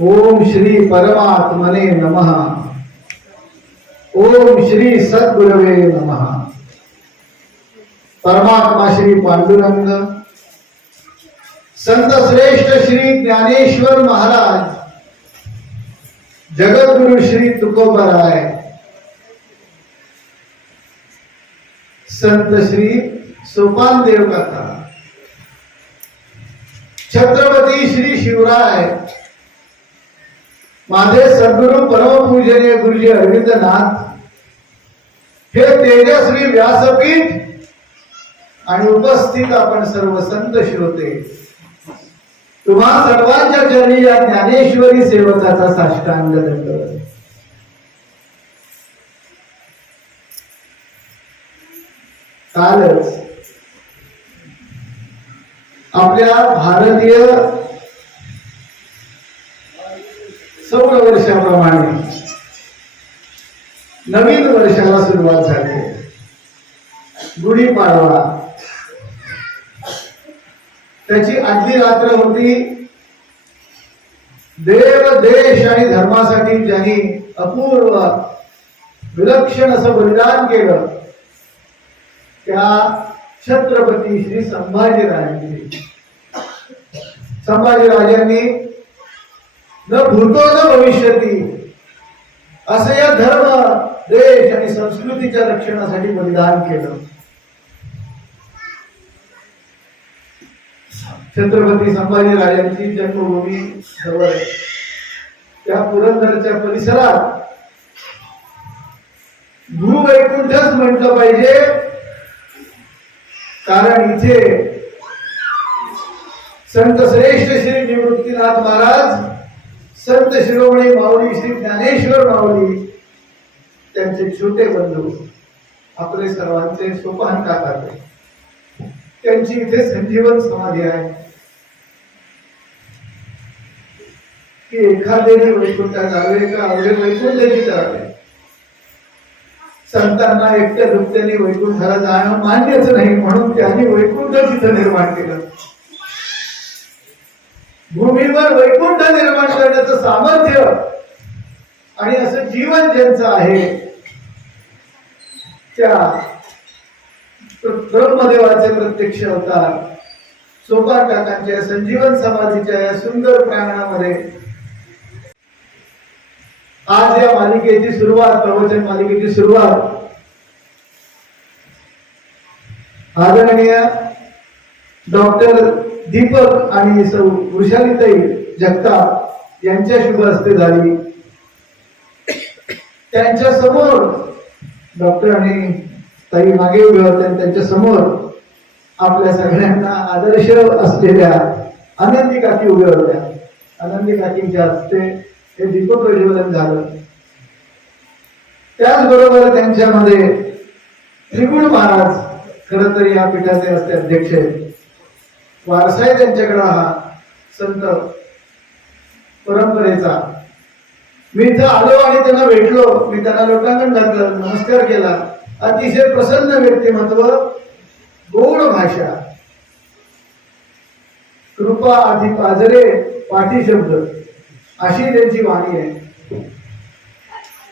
ओम श्री परमात्मने नमः. ओम श्री सद्गुरवे नमः. परमात्मा श्री पांडुरंग, संत श्रेष्ठ श्री ज्ञानेश्वर महाराज, जगद्गुरु श्री तुकोबराय, संत श्री सोपान देव काका, छत्रपती श्री शिवराय, माझे सद्गुरु परमपूजनीय गुरुजी अरविंदनाथ, हे तेजस्वी व्यासपीठ आणि उपस्थित आपण सर्व संत श्रोते, तुम्हा सर्वांच्या चरणी या ज्ञानेश्वरी सेवकाचा साष्टांग दंड. कालच आपल्या भारतीय सौर वर्षाप्रमाणे नवीन वर्षाला सुरुवात झाली. गुढीपाडवा, त्याची आदली रात्र होती. देव, देश आणि धर्मासाठी ज्यांनी अपूर्व विलक्षण असं बलिदान केलं, त्या छत्रपती श्री संभाजीराजांनी, संभाजीराजांनी न भूतो न भविष्यती असं या धर्म, देश आणि संस्कृतीच्या रक्षणासाठी बलिदान केलं. छत्रपती संभाजीराजांची जन्मभूमी जवळ, त्या पुरंदरच्या परिसरात भूवैकुंठच म्हटलं पाहिजे, कारण इथे संत श्रेष्ठ श्री निवृत्तीनाथ महाराज, संत शिरोमणी माऊली श्री ज्ञानेश्वर माऊली, त्यांचे छोटे बंधू, आपले सर्वांचे सोपान काका, त्यांची इथे संजीवन समाधी आहे. की एखाद्याने वैकुंठात जावे का अवघे वैकुंठाची करावे. संतांना एकट्या दुकट्याने वैकुंठाला जाणं मान्यच नाही, म्हणून त्यांनी वैकुंठ तिथं निर्माण केलं. भूमीवर वैकुंठ निर्माण करण्याचं सामर्थ्य आणि असं जीवन ज्यांचं आहे, त्या ब्रह्मदेवाचे प्रत्यक्ष अवतार सोपान काकांच्या संजीवन समाधीच्या या सुंदर प्रांगणामध्ये आज या मालिकेची सुरुवात, प्रवचन मालिकेची सुरुवात आदरणीय डॉक्टर दीपक आणि सौ वृषालीताई जगताप यांच्या शुभ हस्ते झाली. त्यांच्या समोर डॉक्टर आणि ताई मागे उभे होते, त्यांच्या समोर आपल्या सगळ्यांना आदर्श असलेल्या आनंदी काकी उभ्या होत्या. आनंदी काकींच्या हस्ते हे दीपक प्रज्वलन झालं. त्याचबरोबर त्यांच्यामध्ये त्रिगुण महाराज, खर तर या पीठाचे असते अध्यक्ष, वारसा आहे त्यांच्याकडे हा संत परंपरेचा. मी इथं आलो आणि त्यांना भेटलो, मी त्यांना लोटांगण घातलं, नमस्कार केला. अतिशय प्रसन्न व्यक्तिमत्व, गोड भाषा, कृपा आधी पाजरे पाठी शब्द, अशी त्यांची वाणी आहे.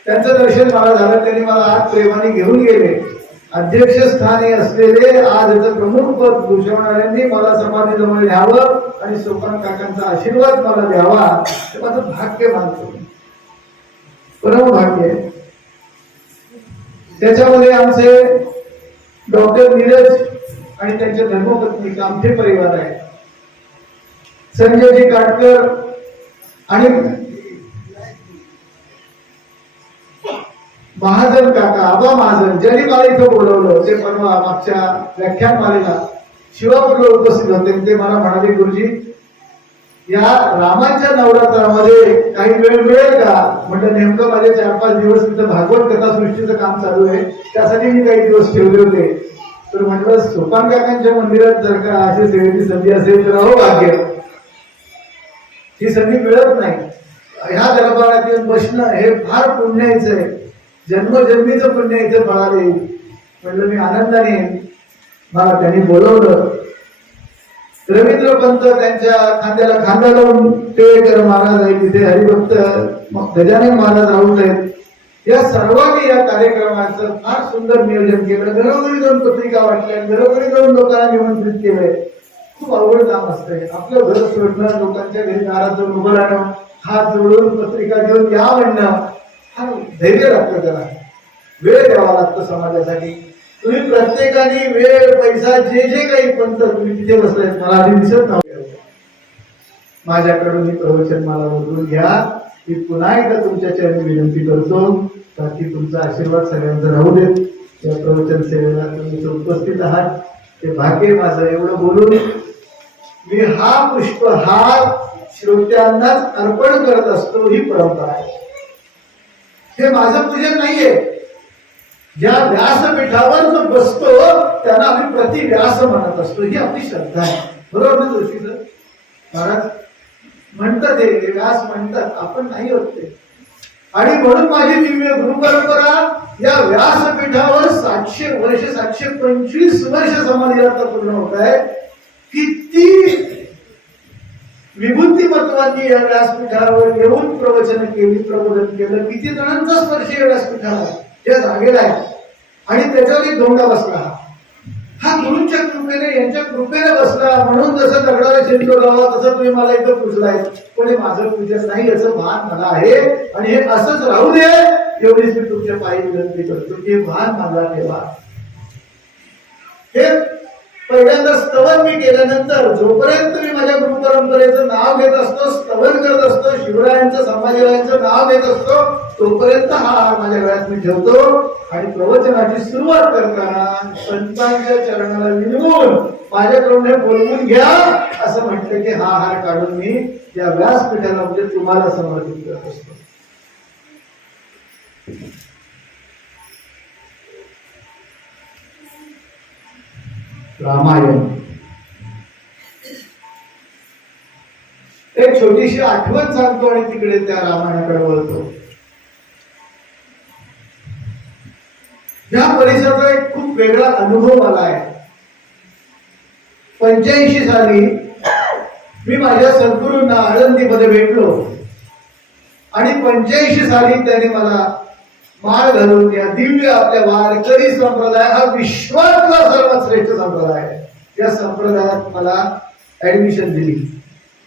त्यांचं दर्शन मला झालं. त्यांनी मला आज प्रेमाने घेऊन गेले. अध्यक्षस्थानी असलेले आज याचं प्रमुख पद भूषवणाऱ्यांनी मला समाधीजवळ न्यावं आणि सोपान काकांचा आशीर्वाद मला द्यावा, हे माझं भाग्य मानतो, परम भाग्य. त्याच्यामध्ये आमचे डॉक्टर नीरज आणि त्यांच्या धर्मपत्नी कामठे परिवार आहे. संजयजी काटकर आणि महाजन काका, आबा महाजन, ज्यांनी मला इथं बोलवलं, ते परवा मागच्या व्याख्यानमालेला शिवापूरला उपस्थित होते. ते मला म्हणाले, गुरुजी या रामाच्या नवरात्रामध्ये काही वेळ मिळेल का? म्हटलं नेमकं माझे 4-5 दिवस तिथं भागवत कथा सृष्टीचं काम चालू आहे, त्यासाठी मी काही दिवस ठेवले होते. तर म्हटलं सोपान काकांच्या मंदिरात जर का अशी सेवेची संधी असेल तर अहो भाग्य. ही संधी मिळत नाही. ह्या दरबारात येऊन बसणं हे फार पुण्याचं आहे, जन्मजन्मीचं पुण्य इथे फळाले. म्हटलं मी आनंदाने, मला त्यांनी बोलवलं. रवींद्र पंत त्यांच्या खांद्याला खांदा लावून टिळेकर महाराज आहे, तिथे हरिभक्त गजानन महाराज राऊत आहेत. या सर्वांनी या कार्यक्रमाचं फार सुंदर नियोजन केलं. घरोघरी जाऊन पत्रिका वाटल्या, घरोघरी जाऊन लोकांना निमंत्रित केलंय. खूप अवघड काम असतंय. आपलं घर सोडणं, लोकांच्या घरी दारात जाऊन उभं राहणं, हात जोडून पत्रिका घेऊन या म्हणणं, फार धैर्य लागतं. त्याला वेळ द्यावा लागतो समाजासाठी. तुम्ही प्रत्येकाने वेळ, पैसा, जे जे काही पंत तुम्ही तिथे बसलाय, मला आधी दिसत नव्हतं. माझ्याकडून हे प्रवचन मला बोलून घ्या. मी पुन्हा एकदा तुमच्या चरणी विनंती करतो, बाकी तुमचा आशीर्वाद सगळ्यांचा राहू देत. या प्रवचन सेवेला तुम्ही उपस्थित आहात, ते भाग्य माझं. एवढं बोलून मी हा पुष्पहार श्रोत्यांनाच अर्पण करत असतो, ही परंपरा आहे. हे माझं पूजन नाहीये. ज्या व्यासपीठावर जो बसतो त्यांना आम्ही प्रतिव्यास म्हणत असतो, ही आपली श्रद्धा आहे. बरोबर ना जोशीचं? महाराज म्हणतात, हे व्यास म्हणतात, आपण नाही होत ते. आणि म्हणून माझी दिव्य गुरुपरंपरा या व्यासपीठावर 700 वर्ष, 725 वर्ष समाधीला पूर्ण होत आहे. किती विभूती महत्वाची या व्यासपीठावर येऊन प्रवचन केली, प्रबोधन केलं. किती जणांचा स्पर्श या व्यासपीठाला या जागेला आहे. आणि त्याच्यावर एक धोंडा बसला. हा गुरूंच्या कृपेने, यांच्या कृपेने बसला. म्हणून जसं दगडाला शेंदूर लावा तसं तुम्ही मला इथं पुजलाय. पण हे माझं पूजन नाही, याचं भान मला आहे. आणि हे असंच राहू दे, एवढीच मी तुमच्या पायी विनंती करतो की भान मला ठेवा. हे पहिल्यांदा स्तवन मी केल्यानंतर, जोपर्यंत मी माझ्या गुरुपरंपरेचं नाव घेत असतो, स्तवन करत असतो, शिवरायांचं, संभाजीरायांचं नाव घेत असतो, तोपर्यंत हा माझ्या गळ्यात मी ठेवतो. आणि प्रवचनाची सुरुवात करताना संतांच्या चरणाला विनवून माझ्याकडून हे बोलवून घ्या असं म्हटलं की हा हार काढून मी या व्यासपीठाला, म्हणजे तुम्हाला समर्पित करत असतो. रामायण एक छोटीशी आठवण सांगतो आणि तिकडे त्या रामायणाकडे वळतो. या परिसराचा एक खूप वेगळा अनुभव मला आहे. 85 साली मी माझ्या सद्गुरूंना आळंदीमध्ये भेटलो आणि 85 साली त्यांनी मला माळ घालून या दिव्य आपल्या वारकरी संप्रदाय, हा विश्वातला सर्वात श्रेष्ठ संप्रदाय आहे, या संप्रदायात मला ऍडमिशन दिली,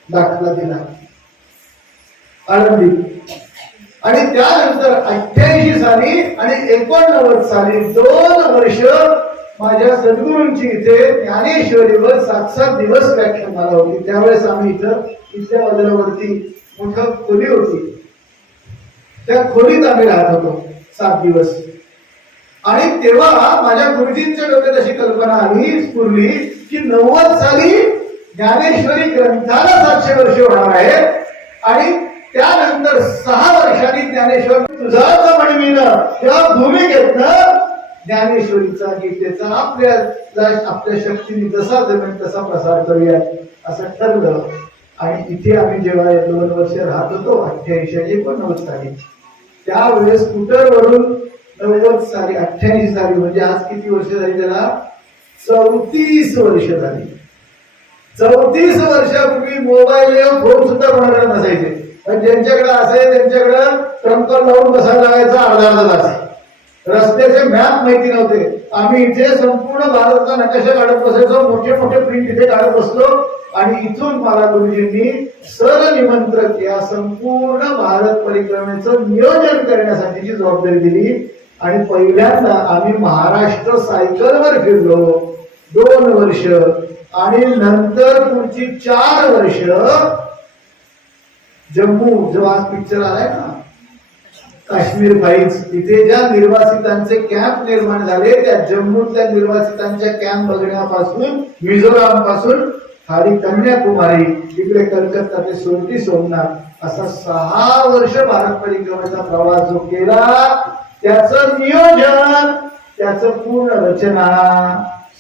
दाखला दिला आळंदी. आणि त्यानंतर 88 साली आणि 89 साली 2 वर्ष माझ्या सद्गुरूंची इथे ज्ञानेश्वरीवर 7-7 दिवस व्याख्यान मला होती. त्यावेळेस आम्ही इथल्या बाजूलावरती मोठं खोली होती, त्या खोलीत आम्ही राहत होतो 7 दिवस. आणि तेव्हा माझ्या गुरुजींच्या डोक्यात अशी कल्पना आली, स्फुरली की 90 साली ज्ञानेश्वरी ग्रंथाला 700 वर्ष होणार आहे. आणि त्यानंतर 6 वर्षांनी ज्ञानेश्वर तुझा म्हणवीनं त्या भूमिकेतनं ज्ञानेश्वरीचा, गीतेचा आपल्या शक्तीने जसा जमेल तसा प्रसार करूया असं ठरलं. आणि इथे आम्ही जेव्हा 2 वर्ष राहत होतो 88 आणि 89 साली, त्यावेळेस स्कूटरवरून 90 साली 88 साली, म्हणजे आज किती वर्ष झाली त्याला? 34 वर्ष झाली. 34 वर्षापूर्वी मोबाईल फोन सुद्धा कोणाकडे नसायचे. पण ज्यांच्याकडे असाय त्यांच्याकडे ट्रंपर लावून बसायला लागायचा अर्धा तास. रस्त्याचे मॅप माहिती नव्हते. आम्ही इथे संपूर्ण भारताचा नकाशा काढत बसायचो, मोठे मोठे प्रिंट इथे काढत बसलो. आणि इथून मला गुरुजींनी सर निमंत्रक या संपूर्ण भारत परिक्रमेचं नियोजन करण्यासाठीची जबाबदारी दिली. आणि पहिल्यांदा आम्ही महाराष्ट्र सायकलवर फिरलो 2 वर्ष. आणि नंतर पुढची 4 वर्ष जम्मू, जो आज पिक्चर आलाय ना काश्मीर फाईल्स, तिथे ज्या निर्वासितांचे कॅम्प निर्माण झाले, त्या जम्मूतल्या निर्वासितांच्या कॅम्प बघण्यापासून, मिझोराम पासून खाली कन्याकुमारी, इकडे कलकत्ता ते सोरटी सोमनाथ, असा 6 वर्ष भारत परिक्रमेचा प्रवास जो केला, त्याचं नियोजन, त्याचं पूर्ण रचना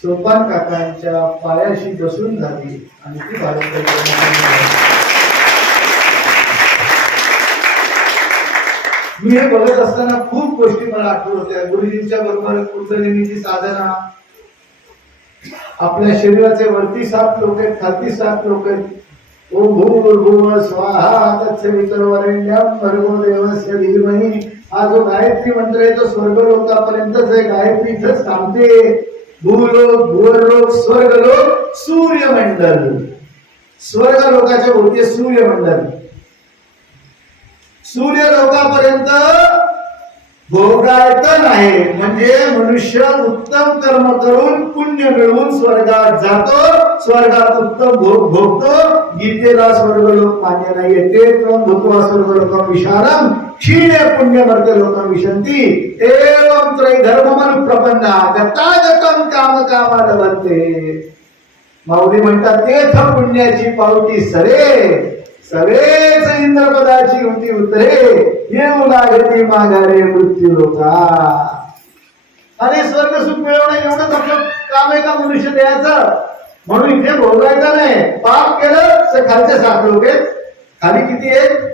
सोपान काकांच्या पायाशी बसून झाली. आणि ती भारत परिक्रमा. मी हे बघत असताना खूप गोष्टी मला आठवत होत्या. गुरुजींच्या बरोबर कुंडलिनीची साधना, आपल्या शरीराचे वरती 7 लोक आहेत, खालती 7 लोक आहेत. ओम भूर्भुवः स्वाहा तत्सवितुर्वरेण्यं भर्गो देवस्य धीमहि. हा जो गायत्री मंत्र आहे तो स्वर्गलोकापर्यंतच आहे. गायत्री इथंच थांबते. भूलोक, भुवरलोक, स्वर्गलोक, सूर्यमंडल. स्वर्गलोकाच्या वरती सूर्यमंडल. सूर्यलोकापर्यंत भोगायतन आहे. म्हणजे मनुष्य उत्तम कर्म करून पुण्य मिळवून स्वर्गात जातो. स्वर्गात उत्तम भोग भोगतो. गीतेला स्वर्गलोक मान्य नाहीये. ते त्वं भूत्वा स्वर्गलोकं विशालम क्षीणे पुण्यमर्त्य लोकं विशन्ति एवं त्रैधर्ममनुप्रपन्ना गतागतं कामकामालभन्ते. माऊली म्हणतात तेथ पुण्याची पावटी सरे, सरेच इंद्रपदाची उंची उतरे, येऊ लागती माघारे मृत्यू लोका. आणि स्वर्ग सुख मिळवणं एवढंच आपलं काम आहे का मनुष्य द्यायचं? म्हणून इथे भोगायचं नाही. पाप केलं तर खालचे 7 लोक आहेत. खाली किती आहेत?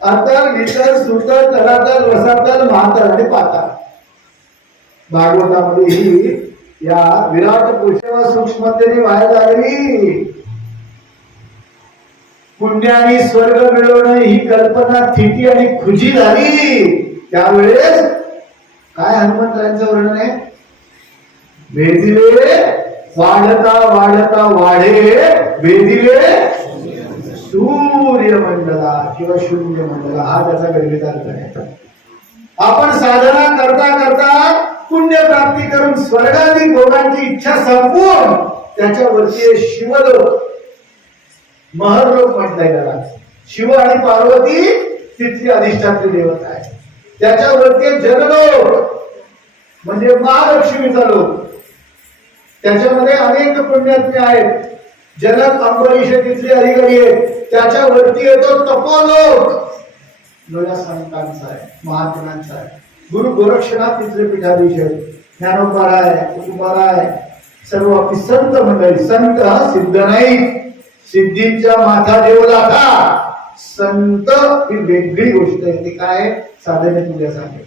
अतल, वितल, सुतल, तलातल, रसातल, महातल आणि पाताळ. भागवतामध्ये ही या विराट पुरुषावा सूक्ष्मतेने बाहेर लागली. पुण्याने स्वर्ग मिळवणं ही कल्पना थिटी आणि खुजी झाली. त्यावेळेस काय हनुमंतरांचं वर्णन आहे? वेदिले वाढता वाढता वाढे, वेदिले सूर्यमंडला किंवा शून्य मंडला. हा त्याचा गर्भित अर्थ आहे. आपण साधना करता करता पुण्य प्राप्ती करून स्वर्गातील भोगांची इच्छा संपून त्याच्यावरती शिवलोक, महरलोक म्हटलंय त्याला. शिव आणि पार्वती तिथली अधिष्ठात्री देवता आहे. त्याच्यावरती जनलोक म्हणजे महालक्ष्मीचा लोक. त्याच्यामध्ये अनेक पुण्यात्मे आहेत. जनक, अंबरीष तिथले अधिकारी आहेत. त्याच्यावरती येतो तपोलोक, लोया संतांचा आहे, महात्म्यांचा आहे. गुरु गोरक्षनाथ तिथले पीठाधीश आहेत. ज्ञानोबाराय, कुटुंबाराय, सर्व आपली संत मंडळी. संत हा सिद्ध नाही, सिद्धींच्या माथा देव लाथा. संत ही वेगळी गोष्ट आहे. ती काय? साधने तुझ्या सांगेल.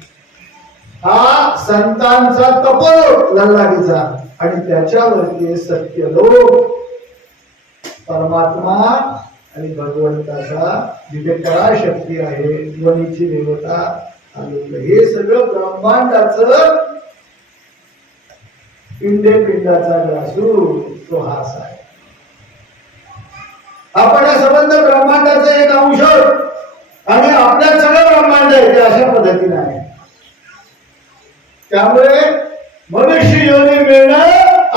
हा संतांचा तपोलोक लल्लाडीचा. आणि त्याच्यावरती सत्यलोक, परमात्मा आणि भगवंताचा जिथे पराशक्ती आहे, ध्वनीची देवता आलोक. हे सगळं ब्रह्मांडाचं पिंडाचा ग्रासू तो हाच आहे. आपण हा संबंध ब्रह्मांडाचा एक अंश आणि आपल्यात सगळं ब्रह्मांड आहे ते अशा पद्धतीने आहे. त्यामुळे मनुष्य योनी मिळणं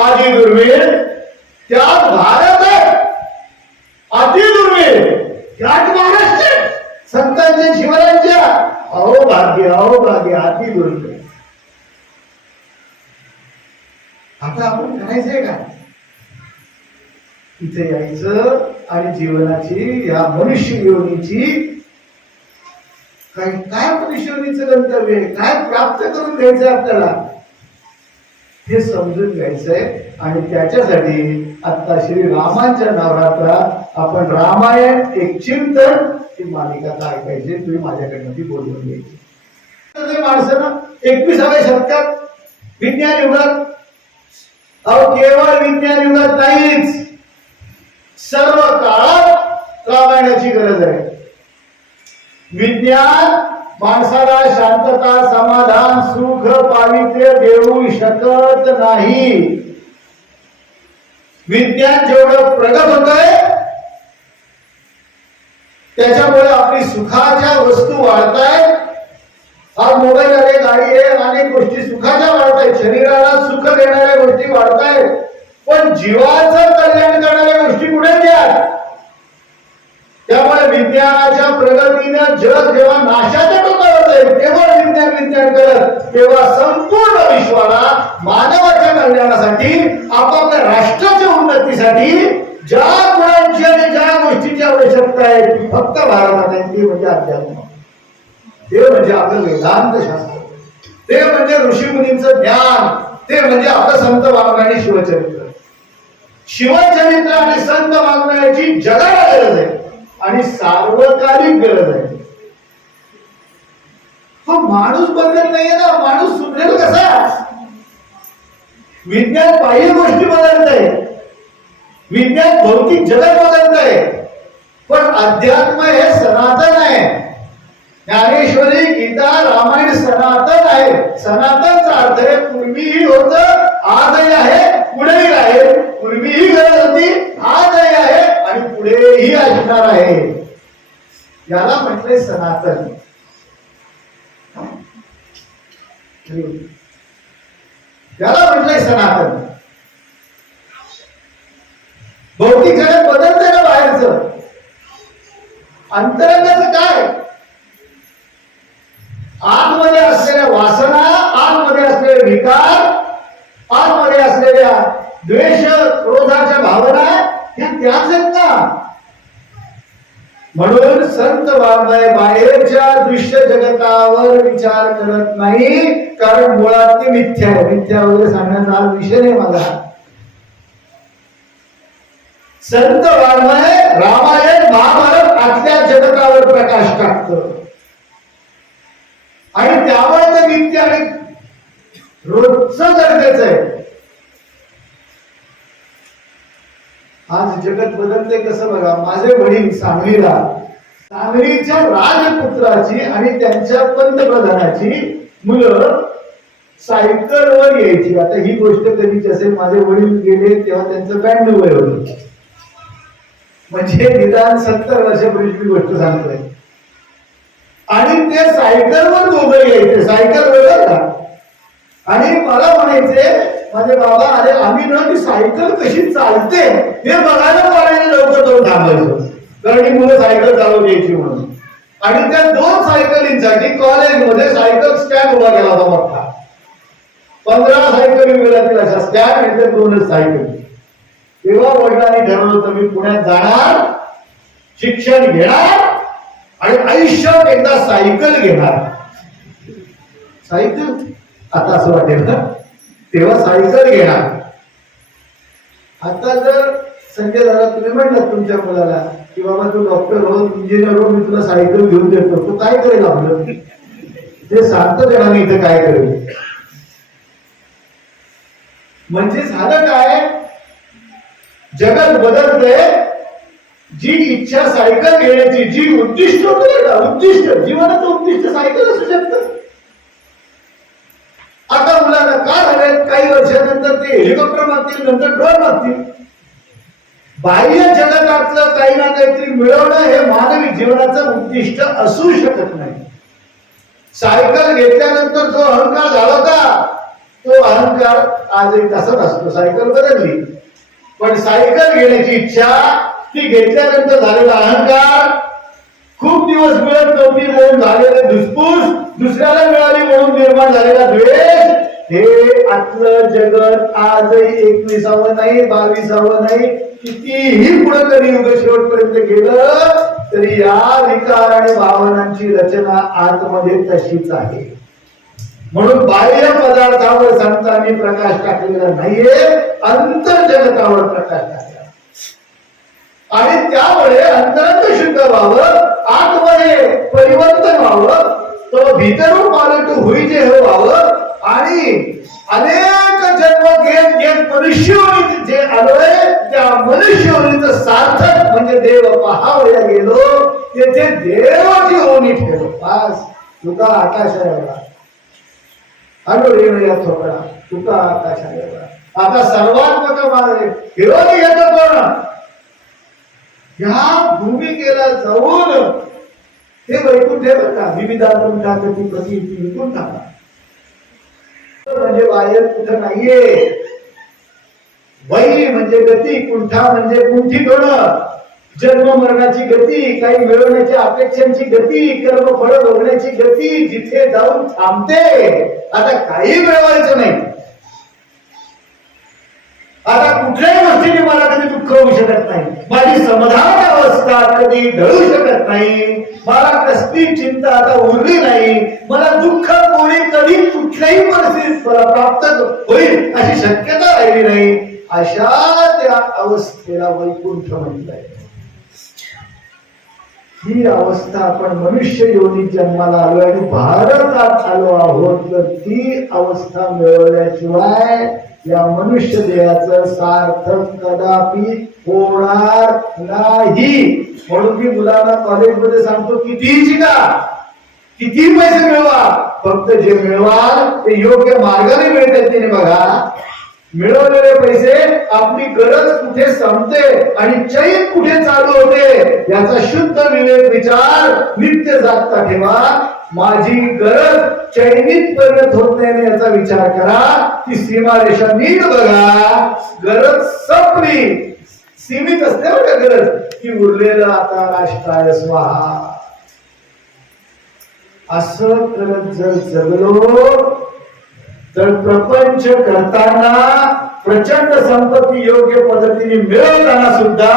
आधी दुर्मिळ, त्यात भारत आहे अति दुर्मिळ, त्यात महाराष्ट्र संतांच्या शिवरायांच्या अहोभाग्य अहोभाग्य अति दुर्मिळ. आता आपण करायचंय का? इथे यायचं आणि जीवनाची या मनुष्य योनीची काय मनुष्य योनीचं गंतव्य आहे, काय प्राप्त करून घ्यायचंय आपल्याला हे समजून घ्यायचंय. आणि त्याच्यासाठी आता श्री रामांच्या नवरात्रात आपण रामायण एक चिंतन ही मालिका ऐकायची. तुम्ही माझ्याकडनं ती बोलवून घ्यायची. माणसानं 21व्या शतकात विज्ञान युगात, अहो केवळ विज्ञान युगात नाहीच, सर्व काळात रामायणाची गरज आहे. विज्ञान माणसाला शांतता, समाधान, सुख, पावित्र्य देऊ शकत नाही. विज्ञान जेवढं प्रगत होतंय त्याच्यामुळे आपली सुखाच्या वस्तू वाढतायत. आज मोबाईल आले, गाडी आहे, अनेक गोष्टी सुखाच्या वाढतायत, शरीराला सुख देणाऱ्या गोष्टी वाढतायत. पण जीवाचं कल्याण करणाऱ्या गोष्टी कुठे द्या? त्यामुळे विज्ञानाच्या प्रगतीनं जग जेव्हा नाशाच्या टोकावर जाईल तेव्हा विज्ञान करत, तेव्हा संपूर्ण विश्वाला मानवाच्या कल्याणासाठी, आपापल्या राष्ट्राच्या उन्नतीसाठी ज्या गुणांची आणि ज्या गोष्टीची आवश्यकता आहे ती फक्त भारतात आहे. ती म्हणजे अध्यात्म, ते म्हणजे आपलं वेदांत शास्त्र, ते म्हणजे ऋषीमुनींचं ज्ञान, ते म्हणजे आपलं संत वाङ्मय शिवचरित्र. शिवचरित्र आणि संत वाङ्मयाची जगाला गरज आहे आणि सार्वकालिक गरज आहे. हा माणूस बदलत नाहीये ना. माणूस सुधरेल कसा? विज्ञान बाह्य गोष्टी बदलतंय, विज्ञान भौतिक जगत बदलतंय, पण अध्यात्म हे सनातन आहे. ज्ञानेश्वरी, गीता, रामायण सनातन आहे. सनातनचा अर्थ आहे पूर्वीही होत, आजही आहे, पुढेही आहे. पूर्वीही गरज होती, आजही आहे आणि पुढेही असणार आहे. याला म्हटलंय सनातन. याला म्हटलंय सनातन. भौतिक जगत बदलतंय ना बाहेरचं, अंतरंगाचं काय? आतमध्ये असलेल्या वासना, आतमध्ये असलेले विकार, आतमध्ये असलेल्या द्वेष क्रोधाच्या भावना ह्या त्याच आहेत ना. म्हणून संत वाङ्मय बाहेरच्या दृश्य जगतावर विचार करत नाही, कारण मुळात ते मिथ्या आहे. मिथ्या वगैरे सांगण्याचा हा विषय नाही माझा. संत वाङ्मय रामायण महाभारत आतल्या जगतावर प्रकाश टाकतं आणि त्यामुळे ते नित्य आणि रोजचं गरजेचं आहे. आज जगत बदलते कसं बघा. माझे वडील सांगलीच्या राजपुत्राची आणि त्यांच्या पंतप्रधानाची मुलं सायकलवर यायची. आता ही गोष्ट कधीची असेल, माझे वडील गेले तेव्हा त्यांचं 92 वय होतं, म्हणजे निदान 70 वर्षापूर्वीची गोष्ट सांगतोय. आणि ते सायकलवर दोघं यायचे, सायकलवर का. आणि मला म्हणायचे माझे बाबा, अरे आम्ही ना ती सायकल कशी चालते हे बघायला पाहिजे, लवकर जाऊन थांबायचो, कारण ही मुलं सायकल चालवून यायची म्हणून. आणि त्या 2 सायकलींसाठी कॉलेजमध्ये सायकल स्टँड उभा केला होता मोठा. 15 सायकली उभ्या राहतील अशा स्टँड, म्हणजे 2च सायकली. तेव्हा वडिलांनी ठरवलं होतं मी पुण्यात जाणार, शिक्षण घेणार आणि आयुष्यात एकदा सायकल घेणार. सायकल आता असं वाटेल ना, तेव्हा सायकल घेणार. आता जर संजय दादा तुम्ही म्हणलं तुमच्या मुलाला की बाबा तू डॉक्टर हो, इंजिनियर हो, मी तुला सायकल घेऊन देतो, तो काय करेल? आपलं ते सांगतो त्याला मी इथं काय करेल. म्हणजे झालं काय, जगत बदलते. जी इच्छा सायकल घेण्याची, जी उद्दिष्ट होतं ना, उद्दिष्ट जीवनाचं उद्दिष्ट सायकल असू शकतं. आता मुलांना काय झालंय, काही वर्षानंतर ते हेलिकॉप्टर मागतील, नंतर ड्रोन मागतील. बाह्य जगतातलं काही ना काहीतरी मिळवणं हे मानवी जीवनाचं उद्दिष्ट असू शकत नाही. सायकल घेतल्यानंतर जो अहंकार झाला होता, तो अहंकार आजही तसाच असतो. सायकल बदलली, पण सायकल घेण्याची इच्छा, ती घेतल्यानंतर झालेला अहंकार, खूप दिवस मिळत नव्हती म्हणून झालेले धुसफूस, दुसऱ्याला मिळाली म्हणून निर्माण झालेला द्वेष, हे आतलं जगत आजही 21ावं नाही, 22ावं नाही, कितीही पुढे कधी युग शेवटपर्यंत गेलं तरी या विकार आणि भावनांची रचना आतमध्ये तशीच आहे. म्हणून बाह्य पदार्थावर संतांनी प्रकाश टाकलेला नाहीये, अंतर जगतावर प्रकाश टाकला. आणि त्यामुळे अंतरंग शुद्ध व्हावं, आतमध्ये परिवर्तन व्हावं, तो भीतरून पालट होईजे हे व्हावं. आणि अनेक जन्म घेत घेत मनुष्यवरीत जे आलोय, त्या मनुष्यवरीचं सार्थक म्हणजे देव पहावया गेलो, तेथे देवाची होणी ठेवलो. पास तुका आकाशाला हॅलो रेणूया थोडा, तुका आकाशाला. आता सर्वात्मक मानले हिरोनी येतो कोण, या भूमिकेला जाऊन ते वैकुंठ बरं का, विविधातून टाकती प्रती विकून टाका. म्हणजे बाहेर कुठं नाहीये. वै म्हणजे गती, कुंठा म्हणजे कुंठित होणं, जन्म मरणाची गती, काही मिळवण्याच्या अपेक्षांची गती, कर्म फळ भोगण्याची गती जिथे जाऊन थांबते. आता काही मिळवायचं नाही. आता कुठल्याही गोष्टीने मला कधी दुःख होऊ शकत नाही, माझी समाधान अवस्था कधी ढळू शकत नाही, मला कसली चिंता आता उरली नाही, मला दुःख कोणी कधी कुठल्याही परिस्थितीत मला प्राप्त होईल अशी शक्यता राहिली नाही. अशा त्या अवस्थेला वैकुंठ म्हणताय. ही अवस्था आपण मनुष्य योनीत जन्माला आलो आणि भारतात आलो आहोत, तर ती अवस्था मिळवल्याशिवाय या मनुष्य देहाचं सार्थक कदापि होणार नाही. म्हणून मी मुलांना कॉलेजमध्ये सांगतो, कितीही शिका, किती पैसे मिळवा, फक्त जे मिळवाल ते योग्य मार्गाने मिळतात ते बघा. मिळवलेले पैसे आपली गरज कुठे संपते आणि चैन कुठे चालू होते याचा शुद्ध विवेक विचार नित्य जागता ठेवा. माझी गरज चैनीत परिणत होत नाही याचा विचार करा. ती सीमारेषा नीट बघा. गरज संपली, सीमित असते बघा गरज, की उरलेलं आता राष्ट्राय स्वाहा. असं करत जर जगलो तर प्रपंच करताना, प्रचंड संपत्ती योग्य पद्धतीने मिळवताना सुद्धा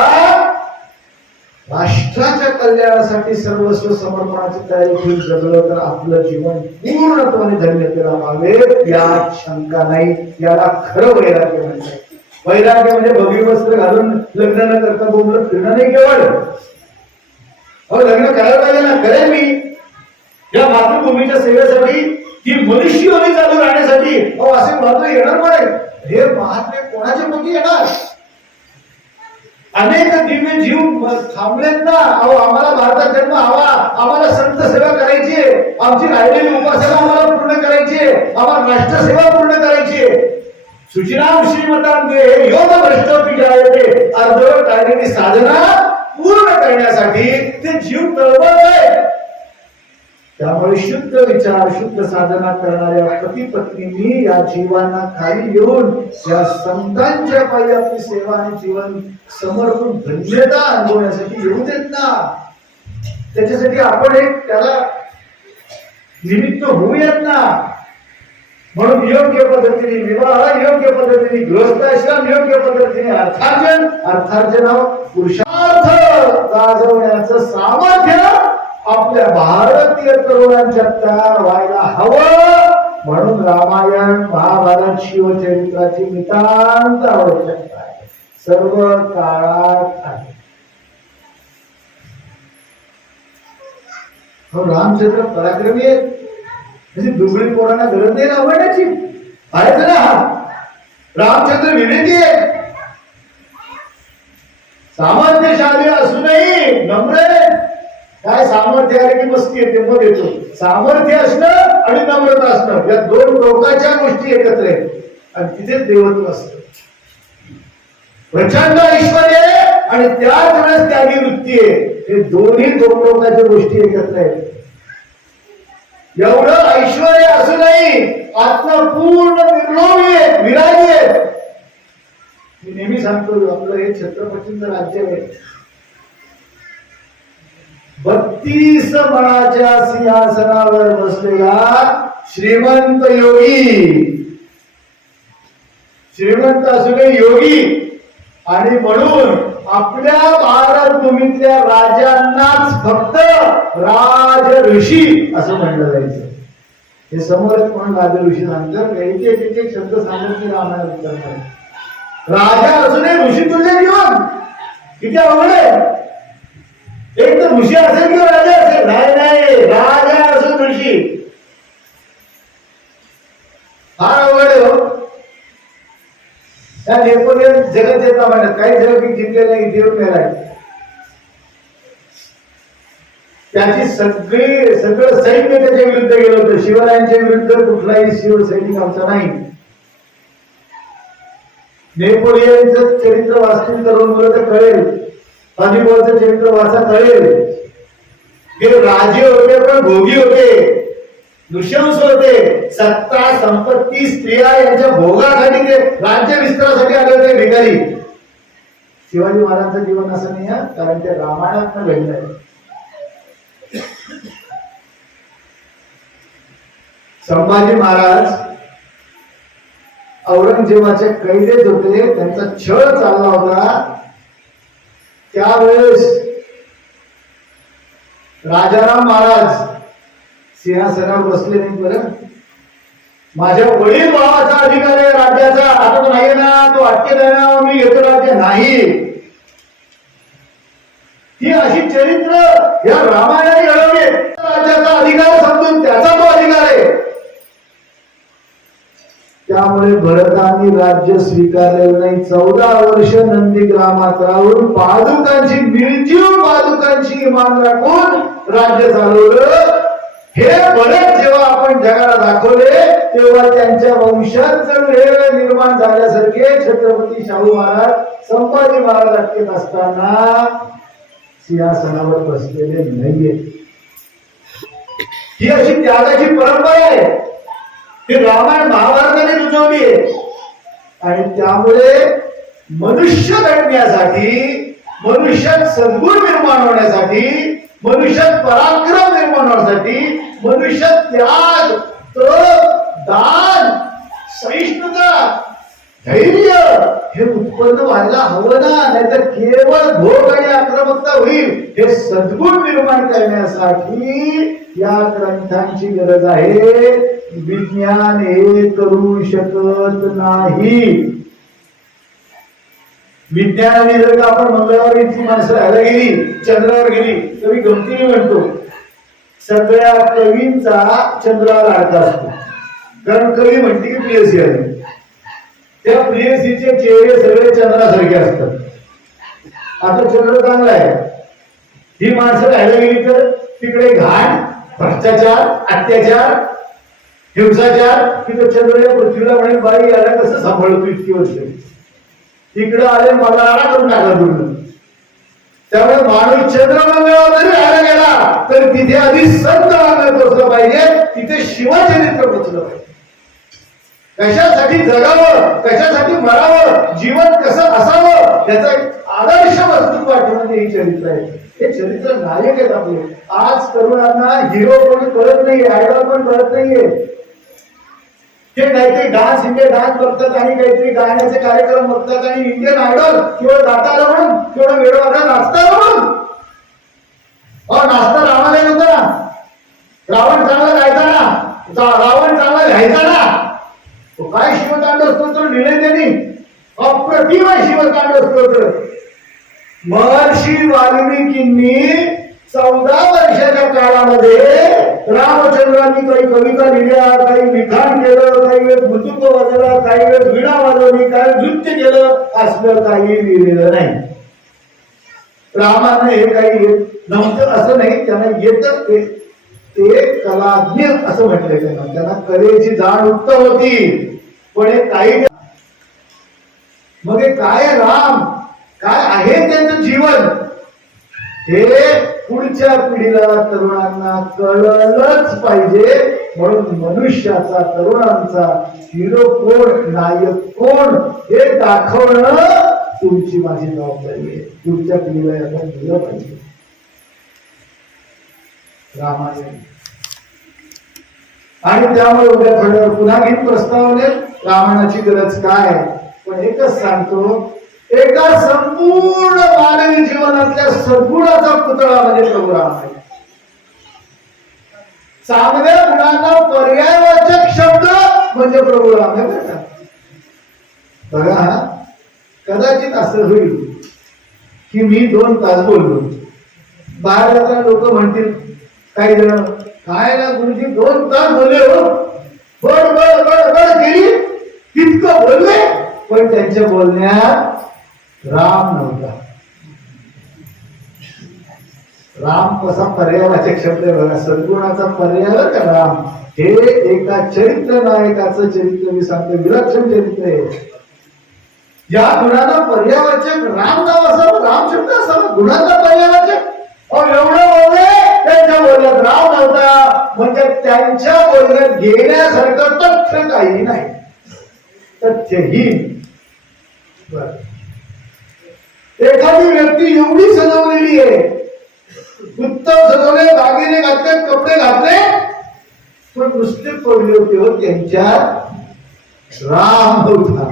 राष्ट्राच्या कल्याणासाठी सर्वस्व समर्पणाची तयारी करून जगलं तर आपलं जीवन पूर्णपणे धन्यतेला पावेल यात शंका नाही. याला खरं वैराग्य म्हणतात. वैराग्य म्हणजे भगवी वस्त्र घालून लग्न न करता बोंबलत फिरणं नाही केवळ. हो, लग्न करायला पाहिजे ना, करेन मी या मातृभूमीच्या सेवेसाठी, ही मनुष्य होती चालू राहण्यासाठी. असे महत्व येणार पण हे महात्मे कोणाच्या पोटी येणार. अनेक दिव्य जीव थांबलेत ना. आम्हाला भारतात जन्म हवा, आम्हाला संत सेवा करायची, आमची राहिलेली उपासना आम्हाला पूर्ण करायची, आम्हाला राष्ट्रसेवा पूर्ण करायची. सूचना श्रीमतांचे योग भ्रष्टोपी जायते अर्धवट राहिलेली साधना पूर्ण करण्यासाठी ते जीव तळमळत. त्यामुळे शुद्ध विचार, शुद्ध साधना करणाऱ्या पती पत्नींनी या जीवांना खाली येऊन या संतांच्या पायी आपली सेवा आणि जीवन समर्पण धन्यता अनुभवण्यासाठी येऊ देत ना. त्याच्यासाठी आपण एक त्याला निमित्त होऊयात ना. म्हणून योग्य पद्धतीने विवाह, योग्य पद्धतीने गृहस्थाश्रम, योग्य पद्धतीने अर्थार्जन पुरुषार्थ गाजवण्याचं सामर्थ्य आपल्या भारतीय तरुणांच्या तयार व्हायला हवं. म्हणून रामायण, महाभारत, शिवचरित्राची नितांत आवश्यकता आहे. सर्व काळात आहे. रामचंद्र पराक्रमी आहेत, म्हणजे दुबळी पोरांना गरज नाही आवडण्याची आहेत ना. रामचंद्र विवेकी आहेत, सामर्थ्यशाली असूनही नम्र. काय सामर्थ्य आले की मस्ती येते, मग येतो. सामर्थ्य असणं आणि नम्रता असणं या दोन टोकाच्या गोष्टी एकत्र आहेत आणि तिथेच देवत्व असतं. प्रचंड ऐश्वर्य आणि त्याच वेळेस त्यागी वृत्ती आहे. हे दोन्ही दोन टोकाच्या गोष्टी एकत्र आहेत. एवढं ऐश्वर्य असूनही आत्मा पूर्ण निर्लोभी आहे, विरागी आहे. मी नेहमी सांगतो, आपलं हे छत्रपतींचं राज्य आहे. 32 मणाच्या सिंहासनावर बसलेला श्रीमंत योगी, श्रीमंत असूनही योगी. आणि म्हणून आपल्या भारत भूमीतल्या राजांनाच फक्त राज ऋषी असं म्हणलं जायचं. हे समोरच म्हणून राज ऋषी सांगतात. एक शब्द सांगत की रामायण राजा असूनही ऋषी तुझे जीवन किती अवघड आहे. एक तर ऋषी असेल किंवा राजा असेल, नाही राजा असून ऋषी, फार अवघड आहे हो. त्या नेपोलियन जगत येता म्हणत काही जग जिंकले नाही, देऊन गेलाय. त्याची सगळं सैन्य त्याच्या विरुद्ध गेलं होतं. शिवरायांच्या विरुद्ध कुठलाही शिवसैनिक आमचा नाही. नेपोलियनचं चरित्र वाचून करून मुलं तर कळेल, अनिबोलचं चरित्र वाचा कळेल. हे राजे होते पण भोगी होते, नृशंस होते. सत्ता, संपत्ती, स्त्रिया यांच्या भोगासाठी ते राज्य विस्तारासाठी आले होते भिकारी. शिवाजी महाराजांचं जीवन असं नाही आहे, कारण ते रामायणात घडलंय. संभाजी महाराज औरंगजेबाचे कैदेत होते, त्यांचा छळ चालला होता. त्यावेळेस राजाराम महाराज सिंहासनावर बसले नाही. बरं, माझ्या वडील भावाचा अधिकार आहे राज्याचा, आता तो नाही ना, तो अटके ना, मी घेतो राज्य नाही. ही अशी चरित्र या रामायणाने घडवली. राज्याचा अधिकार समजून त्याचा तो अधिकार आहे. त्यामुळे भरताने राज्य स्वीकारलेलं नाही. 14 वर्ष नंदीग्रामात राहून पादुकांची निर्जीव पादुकांची इमान राखून राज्य चालवलं. हे भरत जेव्हा आपण जगाला दाखवले तेव्हा त्यांच्या वंशात जर निर्माण झाल्यासारखे छत्रपती शाहू महाराज संभाजी महाराज अटकेत असताना सिंहासनावर बसलेले नाहीये. ही अशी त्यागाची परंपरा आहे. ही रामायण महाभारताने रुजवली आहे. आणि त्यामुळे मनुष्य घडण्यासाठी, मनुष्यात सद्गुण निर्माण होण्यासाठी, मनुष्यात पराक्रम निर्माण होण्यासाठी, मनुष्यात त्याग, तप, दान, सहिष्णुता, धैर्य हे उत्पन्न व्हायला हवं ना. नाहीतर केवळ भोग आणि आक्रमकता होईल. हे सद्गुण निर्माण करण्यासाठी या ग्रंथांची गरज आहे. विज्ञान हे करू शकत नाही. विज्ञानाने जर का आपण मंगळवार इथली माणसं राहायला गेली, चंद्रावर गेली, तर मी गमतीने म्हणतो सगळ्या कवींचा चंद्रावर आडका असतो. कारण कवी म्हणते की प्रियसी आली. त्या प्रियसीचे चेहरे सगळे चंद्रासारखे असतात. आता चंद्र चांगला आहे. ही माणसं राहायला गेली तर तिकडे घाण, भ्रष्टाचार, अत्याचार, हिंसाचार. तिथं चंद्र या पृथ्वीला म्हणेल बाई याला कसं सांभाळतो इतकी वर्ष. इकडं आले मला राडा करून टाकला पूर्ण. त्यामुळे माणूस चंद्रमंगळावर जरी राहायला गेला तर तिथे आधी संत मार्ग पोचलं पाहिजे. तिथे शिवचरित्र पोचलं पाहिजे. कशासाठी जगावं, कशासाठी मरावं, जीवन कसं असावं याचा आदर्श वस्तू पाठवणे हे चरित्र आहे. हे चरित्र नायक आहेत आपले. आज तरुणांना हिरो पण कळत नाहीये, आयडॉल पण कळत नाहीये. ते काहीतरी डान्स, इंडियन डान्स बघतात आणि काहीतरी गाण्याचे कार्यक्रम बघतात आणि इंडियन आयडॉल केवळ गाता आलं म्हणून, केवळ वेळवाडा नाचता आलं म्हणून. नाचता रामाला नव्हता. रावण चांगला गायचा ना, रावण चांगला घ्यायचा ना. काय शिवतांडव स्तोत्र लिहिले त्यांनी. अप्रतिम आहे शिवतांडव स्तोत्र. महर्षी वाल्मिकींनी 14 वर्षाच्या काळामध्ये रामचंद्रांनी काही कविता लिहिल्या, काही लिखाण केलं, काही वेळ मृदुंग वाजवला, काही वेळ वीणा वाजवली, काही नृत्य केलं, असलं काही लिहिलेलं नाही. रामानं हे काही येत नव्हतं असं नाही, त्यांना येत. ते कलाज्ञ असं म्हटलंय त्यांना. त्यांना कलेची जाण उक्त होती. पण हे काही मग हे काय राम, काय आहे त्यांचं जीवन, हे पुढच्या पिढीला, तरुणांना कळलंच पाहिजे. म्हणून मनुष्याचा, तरुणांचा हिरो कोण, नायक कोण हे दाखवणं तुमची माझी जबाबदारी आहे. पुढच्या पिढीला याला दिलं पाहिजे. रामायण आणि त्यामुळे उद्या थोड्यावर पुन्हा घेऊन प्रस्तावने रामायणाची गरज काय. पण एकच सांगतो, एका संपूर्ण मानवी जीवनातल्या सद्गुणाचा पुतळा म्हणजे प्रभू राम आहे. चांगल्या गुणांना पर्यायवाचक शब्द म्हणजे प्रभू राम आहे. बघा, कदाचित असं होईल की मी 2 तास बोललो, बाहेर जाताना लोक म्हणतील काही जण, काय ना गुरुजी 2 तास बोलले हो, बड बड बड बड केली, तितकं बोलले. पण त्यांच्या बोलण्यात राम नव्हता. राम कसा पर्यायवाचक शब्द आहे बघा. सद्गुणाचा पर्याय का राम. हे एका चरित्र नायकाचं चरित्र मी सांगतो, विलक्षण चरित्र आहे. या गुणाला पर्यायवाचक राम नाव असावं, राम शब्द असावा, गुणाचा पर्यायवाचक. एवढं बोलले, त्यांच्या बोलण्यात राम नव्हता. म्हणजे त्यांच्या बोलण्यात घेण्यासारखं तथ्य काही नाही, तथ्यहीन. एखादी व्यक्ती एवढी सजवलेली आहे, उत्तम सजवले, दागिने घातले, कपडे घातले, पण नुसते पडले होते त्यांच्यात राम होता.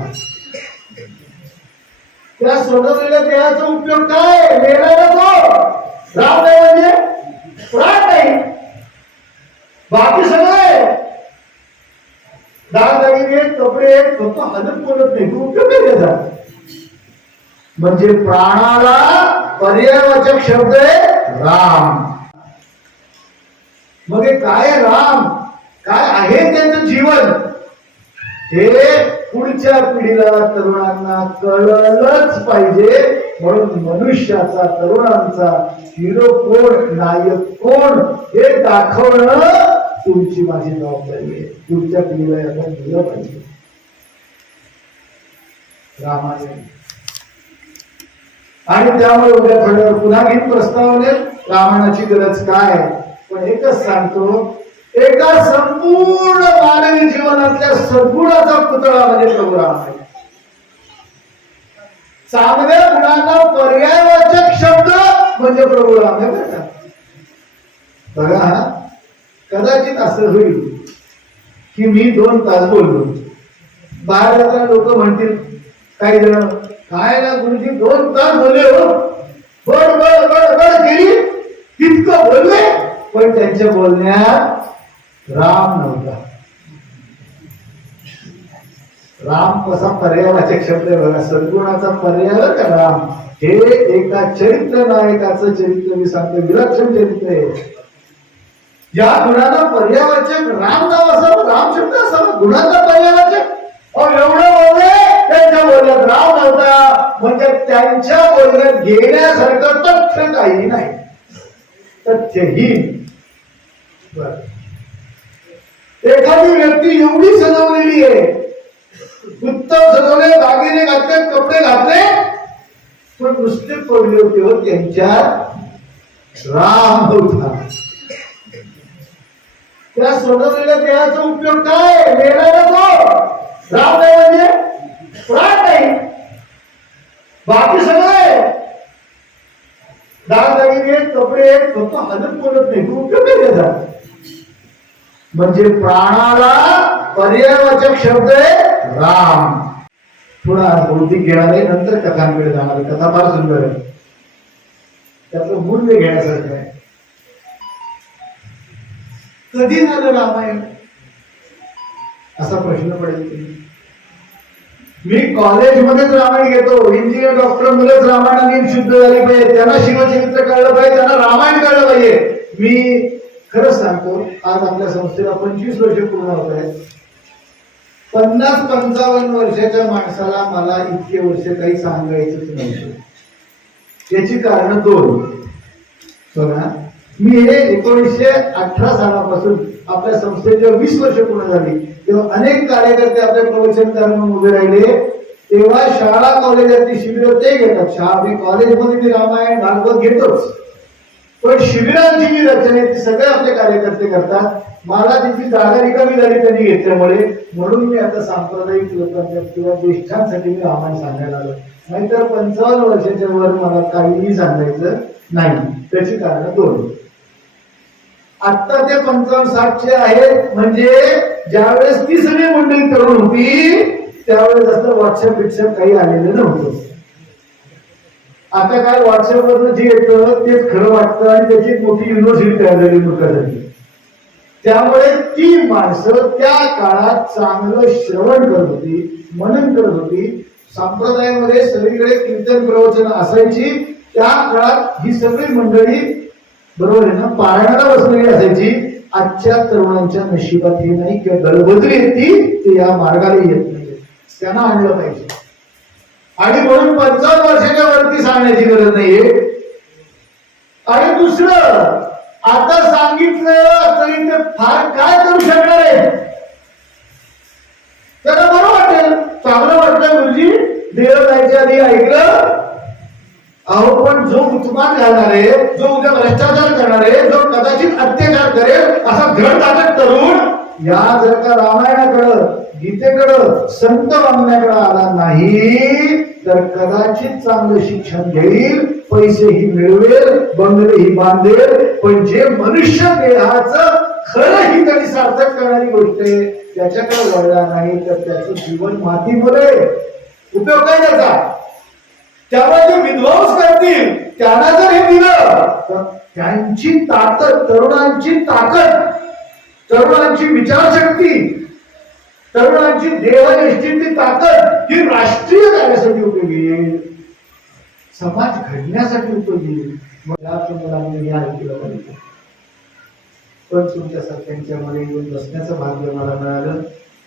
त्या सजवलेल्या देहाचा उपयोग काय, मेला तो राम नाही म्हणजे प्राण नाही. बाकी सगळे दागिने, कपडे फक्त हलत बोलत नाही, तू उपयोग नाही त्याचा. म्हणजे प्राणाला पर्यायवाचक शब्द आहे राम. मग हे काय राम, काय आहे त्यांचं जीवन, हे पुढच्या पिढीला तरुणांना कळलंच पाहिजे. म्हणून मनुष्याचा तरुणांचा हिरो कोण, नायक कोण हे दाखवणं तुमची माझी जबाबदारी आहे. पुढच्या पिढीला याला दिलं पाहिजे. रामायण आणि त्यामुळे उद्या थोड्यावर पुन्हा घेऊन प्रस्तावने रामायणाची गरज काय. पण एकच सांगतो, एका संपूर्ण मानवी जीवनातल्या सद्गुणाचा पुतळा म्हणजे प्रभू राम आहे. चांगल्या गुणांना पर्यायवाचक शब्द म्हणजे प्रभू राम आहे. बघा, कदाचित असं होईल की मी 2 तास बोललो, बाहेर जाताना लोक म्हणतील काही जण, काय ना गुरुजी 2 तास बोलले हो, बड बड बड बड केली, तितकं बोलले, पण त्यांच्या बोलण्यात राम नव्हता. राम कसा पर्यायवाचक शब्द आहे बघा, सद्गुणाचा पर्याय का राम. हे एका चरित्र नायकाचं चरित्र मी सांगतो, विलक्षण चरित्र आहे. या गुणाला पर्यायवाचक राम नाव असावं, राम शब्द असावा, गुणाचा पर्यायवाचक. एवढं बोलले, त्यांच्या बोलण्यात राम नव्हता, म्हणजे त्यांच्या बोलण्यात घेण्यासारखं तथ्य काही नाही, तथ्यहीन. एखादी व्यक्ती एवढी सजवलेली आहे, उत्तम सजवले, दागिने घातले, कपडे घातले, पण नुसते पडले होते हो, त्यांच्यात राम होता. त्या सजवलेल्या देहाचा उपयोग काय, मेणाला तो राम नाही म्हणजे प्राण नाही, बाकी सगळे दागदागिने कपडे फक्त हलत बोलत नाही, तू उपयोग काय त्याचा. म्हणजे प्राणाला पर्यायवाचक शब्द आहे राम. थोडा बौद्धिक घेणार आहे, नंतर कथांकडे जाणार आहे. कथा फार सुंदर आहे, त्याचं मूल्य घेण्यासारखं आहे. कधी झालं रामायण असा प्रश्न पडेल. मी कॉलेजमध्येच रामायण घेतो, इंजिनियर डॉक्टर मुलेच रामायणाने शुद्ध झाली पाहिजे, त्यांना शिवचरित्र कळलं पाहिजे, त्यांना रामायण कळलं पाहिजे. मी खरंच सांगतो, आज आपल्या संस्थेला 25 वर्ष पूर्ण होत आहेत. 50-55 वर्षाच्या माणसाला मला इतके वर्ष काही सांगायचंच नव्हतं. याची कारण 2. बघा, मी हे 1918 सालापासून आपल्या संस्थेच्या 20 वर्ष पूर्ण झाली, तेव्हा अनेक कार्यकर्ते आपल्या प्रवचन म्हणून उभे राहिले. तेव्हा शाळा कॉलेजातली शिबिरं ते घेतात. शाळा कॉलेजमध्ये मी रामायण भागवत घेतोच, पण शिबिरांची जी रचना ती सगळे आपले कार्यकर्ते करतात. मला तिची जागा रिकामी झाली त्यांनी घेतल्यामुळे, म्हणून मी आता सांप्रदायिक लोकांच्या किंवा ज्येष्ठांसाठी मी रामायण सांगायला आलो. नाहीतर 55 वर्षाच्या वर मला काहीही सांगायचं नाही. त्याची कारण 2. आता ते 55-60चे आहेत, म्हणजे ज्यावेळेस ती सगळी मंडळी तरुण होती त्यावेळेस असं व्हॉट्सअप काही आलेलं नव्हतं. आता काय व्हॉट्सअपवरनं जे येतं तेच खरं वाटतं आणि त्याची एक मोठी युनिव्हर्सिटी तयार झाली लोकांसाठी. त्यामुळे ती माणसं त्या काळात चांगलं श्रवण करत होती, मनन करत होती. संप्रदायामध्ये सगळीकडे कीर्तन प्रवचन असायची. त्या काळात ही सगळी मंडळी बरोबर आहे ना पारायणाला बसलेली असायची. आजच्या तरुणांच्या नशिबात हे नाही, किंवा दळबद्री येते ते या मार्गाला येत नाही, त्यांना आणलं पाहिजे. आणि म्हणून 55 वर्षाच्या वरती सांगण्याची गरज नाहीये. आणि दुसरं, आता सांगितलं तरी ते फार काय करू शकणार आहे. त्याला बरं वाटेल, चांगलं वाटलं गुरुजी, देव जायच्या आधी ऐकलं. अहो, पण जो उत्पाद घालणार आहे, जो उद्या भ्रष्टाचार करणार आहे, जो कदाचित अत्याचार करेल, असा घड टाकत तरुण या जर का रामायणाकडं, गीतेकडं, संत वाङ्मयाकडं आला नाही तर कदाचित चांगलं शिक्षण घेईल, पैसेही मिळवेल, बंगलेही बांधेल, पण जे मनुष्य देहाचं खरं ही तरी सार्थक करणारी गोष्ट आहे त्याच्याकडे वळला नाही तर त्याचं जीवन मातीमध्ये उपयोग काय त्याचा. त्यामुळे जे विध्वंस करतील त्यांना जर हे दिलं तर त्यांची ताकद, तरुणांची ताकद, तरुणांची विचारशक्ती, तरुणांची देहनिष्ठेची ताकद ही राष्ट्रीय कार्यासाठी उपयोगी येईल, समाज घडण्यासाठी उपयोगी येईल. मुलांनी ऐकलं पाहिजे. पण तुमच्या सगळ्यांच्या मध्ये येऊन बसण्याचं भाग्य मला मिळालं.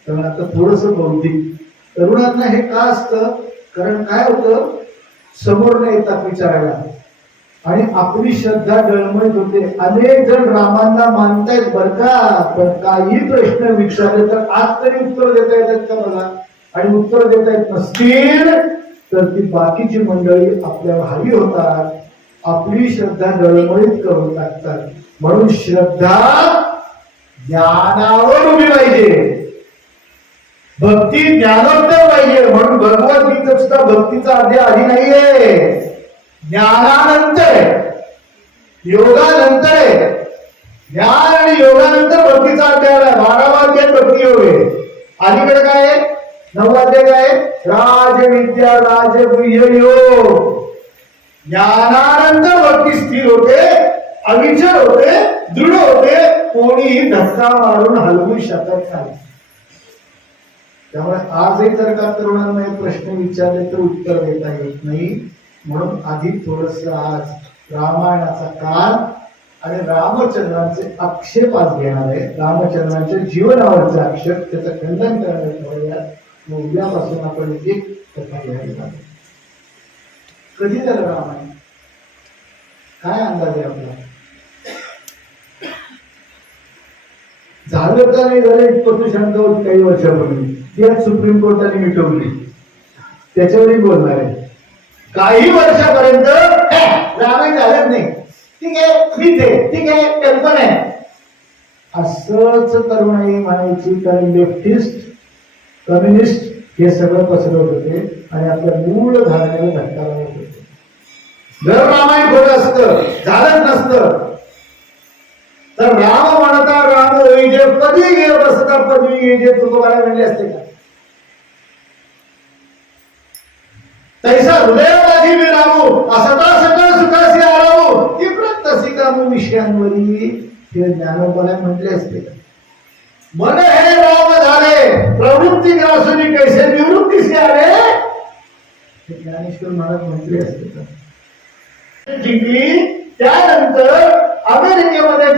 तर आता थोडस बौद्धिक तरुणांना हे का असतं, कारण काय होतं, समोर न येतात विचारायला आणि आपली श्रद्धा डळमळीत होते. अनेक जण रामांना मानतायत बर का, पण काही प्रश्न विचारले तर आज तरी उत्तर देता येतात का मला, आणि उत्तर देता येत नसतील तर ती बाकीची मंडळी आपल्याला हवी होतात, आपली श्रद्धा डळमळीत करून टाकतात. म्हणून श्रद्धा ज्ञानावर उभी पाहिजे, भक्ती ज्ञानोत्तर पाहिजे. म्हणून भगवद्गीता सुद्धा भक्तीचा अध्याय आधी नाहीये, ज्ञानानंतर योगानंतर आहे. ज्ञान आणि योगानंतर भक्तीचा अध्याय आहे. 12वा अध्याय भक्ती योग आहे. अलीकडे काय आहे, 9वा अध्याय काय आहे, राजविद्या राजगुह्य योग. ज्ञानानंतर भक्ती स्थिर होते, अविचल होते, दृढ होते, कोणीही धक्का मारून हलवू शकत नाही. त्यामुळे आजही जर का तरुणांना प्रश्न विचारले तर उत्तर देता येत नाही. म्हणून आधी थोडस आज रामायणाचा काळ आणि रामचंद्रांचे आक्षेप आज घेणार आहे. रामचंद्रांच्या जीवनावरचे आक्षेप, त्याचं खंडन करण्यात उद्यापासून आपण एक कथा घ्यायला. कधी झालं रामायण, काय अंदाज आहे आपला, झालं का नाही झालं इतपत शंका होती काही वर्षापूर्वी, ती आज सुप्रीम कोर्टाने मिटवली, त्याच्यावरही बोलणार आहे. काही वर्षापर्यंत रामायण झालंच नाही, ठीक आहे मीच आहे, ठीक आहे कल्पना आहे, असंच तरुणाई म्हणायची. कारण लेफ्टिस्ट कम्युनिस्ट हे सगळं पसरवत होते आणि आपल्या मूळ धारणाला धक्का लावत होते. जर रामायण खोटं असतं, झालंच नसतं, तर राम म्हणता राम होईजे पदवी घे बसता पदवी घे तुकोबाला म्हणले असते का. तैसा हृदय माझी मी रामू असता सकळ सुखासी आरामू ती प्रत्यसी कामू विषयांवरी हे ज्ञानोबाला म्हटले असते का. मन हे राम झाले प्रवृत्ती ग्रासुनी कैसे निवृत्तीसे आले ज्ञानेश्वर महाराज म्हटले असते का. जिंकली त्यानंतर अमेरिकेमध्ये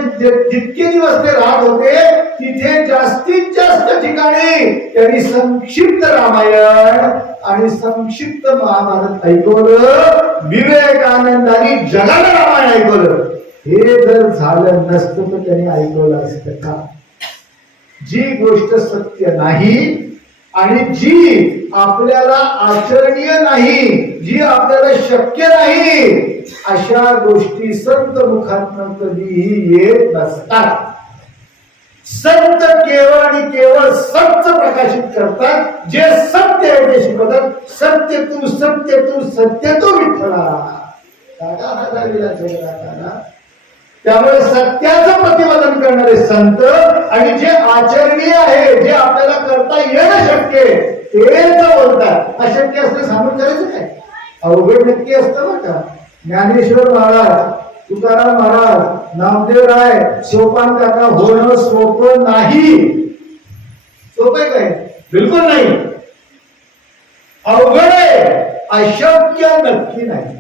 जितके दिवस ते राहत होते तिथे जास्तीत जास्त ठिकाणी त्यांनी संक्षिप्त रामायण आणि संक्षिप्त महाभारत ऐकवलं. विवेकानंदांनी जगाला रामायण ऐकवलं. हे जर झालं नसतं तर त्यांनी ऐकवलं असतं का. जी गोष्ट सत्य नाही आणि जी आपल्याला आचरणीय नाही, जी आपल्याला शक्य नाही, अशा गोष्टी संत मुखातून कधीही येत नसतात. संत केवळ आणि केवळ सत्य प्रकाशित करतात. जे सत्य आहे ते शिकवतात. सत्य तू सत्य तू विठ्ठला त्यामुळे सत्याचं प्रतिपादन करणारे संत आणि जे आचरणीय आहे, जे आपल्याला करता येणं शक्य तेच बोलतात. अशक्य असलं सांगून करायचं काय, अवघड नक्की असतं बरं का. ज्ञानेश्वर महाराज, तुकाराम महाराज, नामदेव राय, सोपान काका होणं सोपं नाही. सोपं काय, बिलकुल नाही, अवघड आहे, अशक्य नक्की नाही.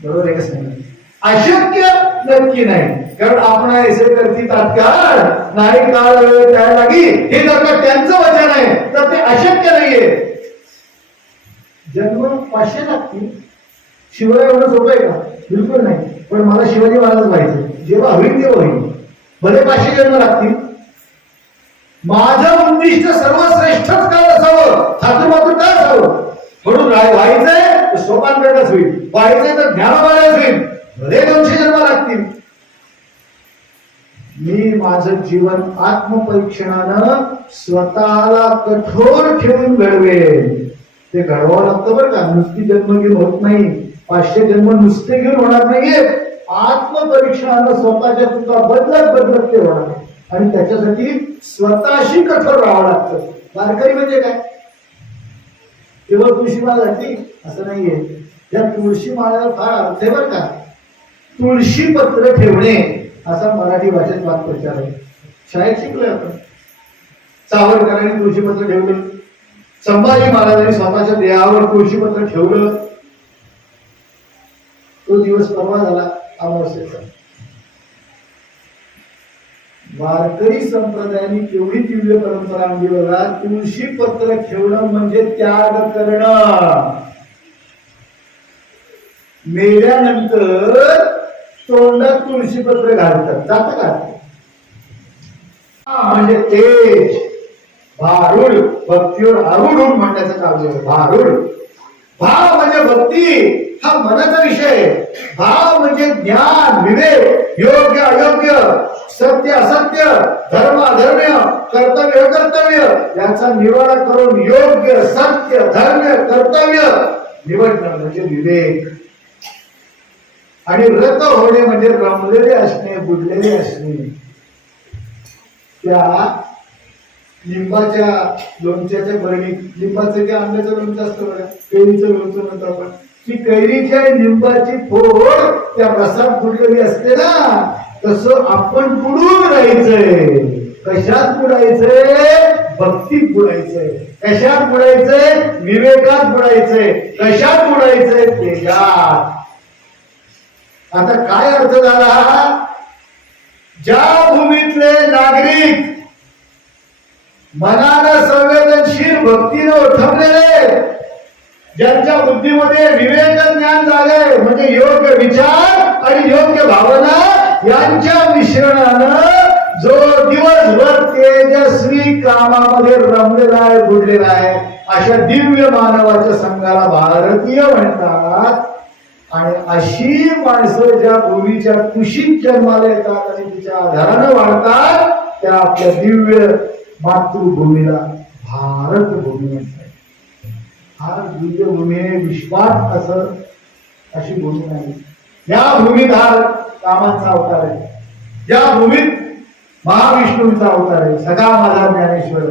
बरोबर आहे का सांगा, अशक्य नक्की नाही. कारण आपण ऐसे करती तात्काळ नाही काळ वेळ काय लागी हे जर का त्यांचं वचन आहे तर ते अशक्य नाहीये. जन्म 500 लागतील, शिवाय एवढं सोपं आहे का, बिलकुल नाही. पण मला शिवाजी महाराज व्हायचं, जेव्हा होईल तेव्हा होईल, भले 500 जन्म लागतील. माझं उद्दिष्ट सर्वश्रेष्ठच का असावं, ठाकूर का असावं. म्हणून व्हायचंय सोपान करताच होईल, व्हायचंय तर ज्ञानोबालाच होईल, भले 200 जन्म लागतील. मी माझं जीवन आत्मपरीक्षणानं स्वतःला कठोर ठेवून घडवेल. ते घडवावं लागतं बरं का, नुसती जन्म घेऊन होत नाही. 500 जन्म नुसते घेऊन होणार नाहीये. आत्मपरीक्षणानं स्वतःच्या चुका बदलत ते होणार. आणि त्याच्यासाठी स्वतःशी कठोर राहावं लागतं. वारकरी म्हणजे काय, केवळ तुळशी माळ घातली असं नाहीये. या तुळशी माळ्याला फार अर्थ आहे बरं का. तुळशी पत्र ठेवणे असा मराठी भाषेत वाक्प्रचार आहे. शाळेत शिकलोय आपण. सावरकरांनी तुळशीपत्र ठेवलं, संभाजी महाराजांनी स्वतःच्या देहावर तुळशीपत्र ठेवलं. तो दिवस परवा झाला अमावस्येचा. वारकरी संप्रदायाने केवढी दिव्य परंपरा आणली बघा. तुळशी पत्र ठेवणं म्हणजे त्याग करणं. मेल्यानंतर तोंडात तुळशी पत्र घालतात, जात का म्हणजे तेज भारूड, भक्तीवर आरूढ म्हणण्याचं काम आहे. भारूड भाव म्हणजे भक्ती हा मनाचा विषय. भाव म्हणजे ज्ञान विवेक, योग्य अयोग्य, सत्य असत्य, धर्म अधर्म्य, कर्तव्य अकर्तव्य याचा निवाडा करून योग्य सत्य धर्म कर्तव्य निवडणं म्हणजे विवेक. आणि व्रत होणे म्हणजे रमलेले असणे, बुडलेले असणे. त्या लिंबाच्या लोणच्याच्या बरणीत, लिंबाचं जे आंब्याचं लोणचं असतं बघा, कैरीचं लोणचं म्हणतो आपण, ती कैरीच्या लिंबाची फोड त्या रसात बुडलेली असते ना, तसं आपण बुडून राहायचंय. कशात बुडायचंय? भक्तीत बुडायचंय. कशात बुडायचंय? विवेकात बुडायचंय. कशात बुडायचंय? तेजात. आता काय अर्थ झाला? ज्या भूमीतले नागरिक मनानं संवेदनशील भक्तीनं ओठवलेले, ज्यांच्या बुद्धीमध्ये विवेक ज्ञान झाले म्हणजे योग्य विचार आणि योग्य भावना यांच्या मिश्रणानं जो दिवसभर तेजस्वी कामामध्ये रमलेला आहे, बुडलेला आहे, अशा दिव्य मानवाच्या संघाला भारतीय म्हणतात. आणि अशी माणसं ज्या भूमीच्या कुशीत जन्माला येतात आणि तिच्या आधारानं वाढतात, त्या आपल्या दिव्य मातृभूमीला भारत भूमी म्हणतात. हा दिव्य भूमी विश्वात असं अशी भूमी नाही. या भूमीत हा रामांचा अवतार आहे. या भूमीत महाविष्णूंचा अवतार आहे, सखा माझा ज्ञानेश्वर.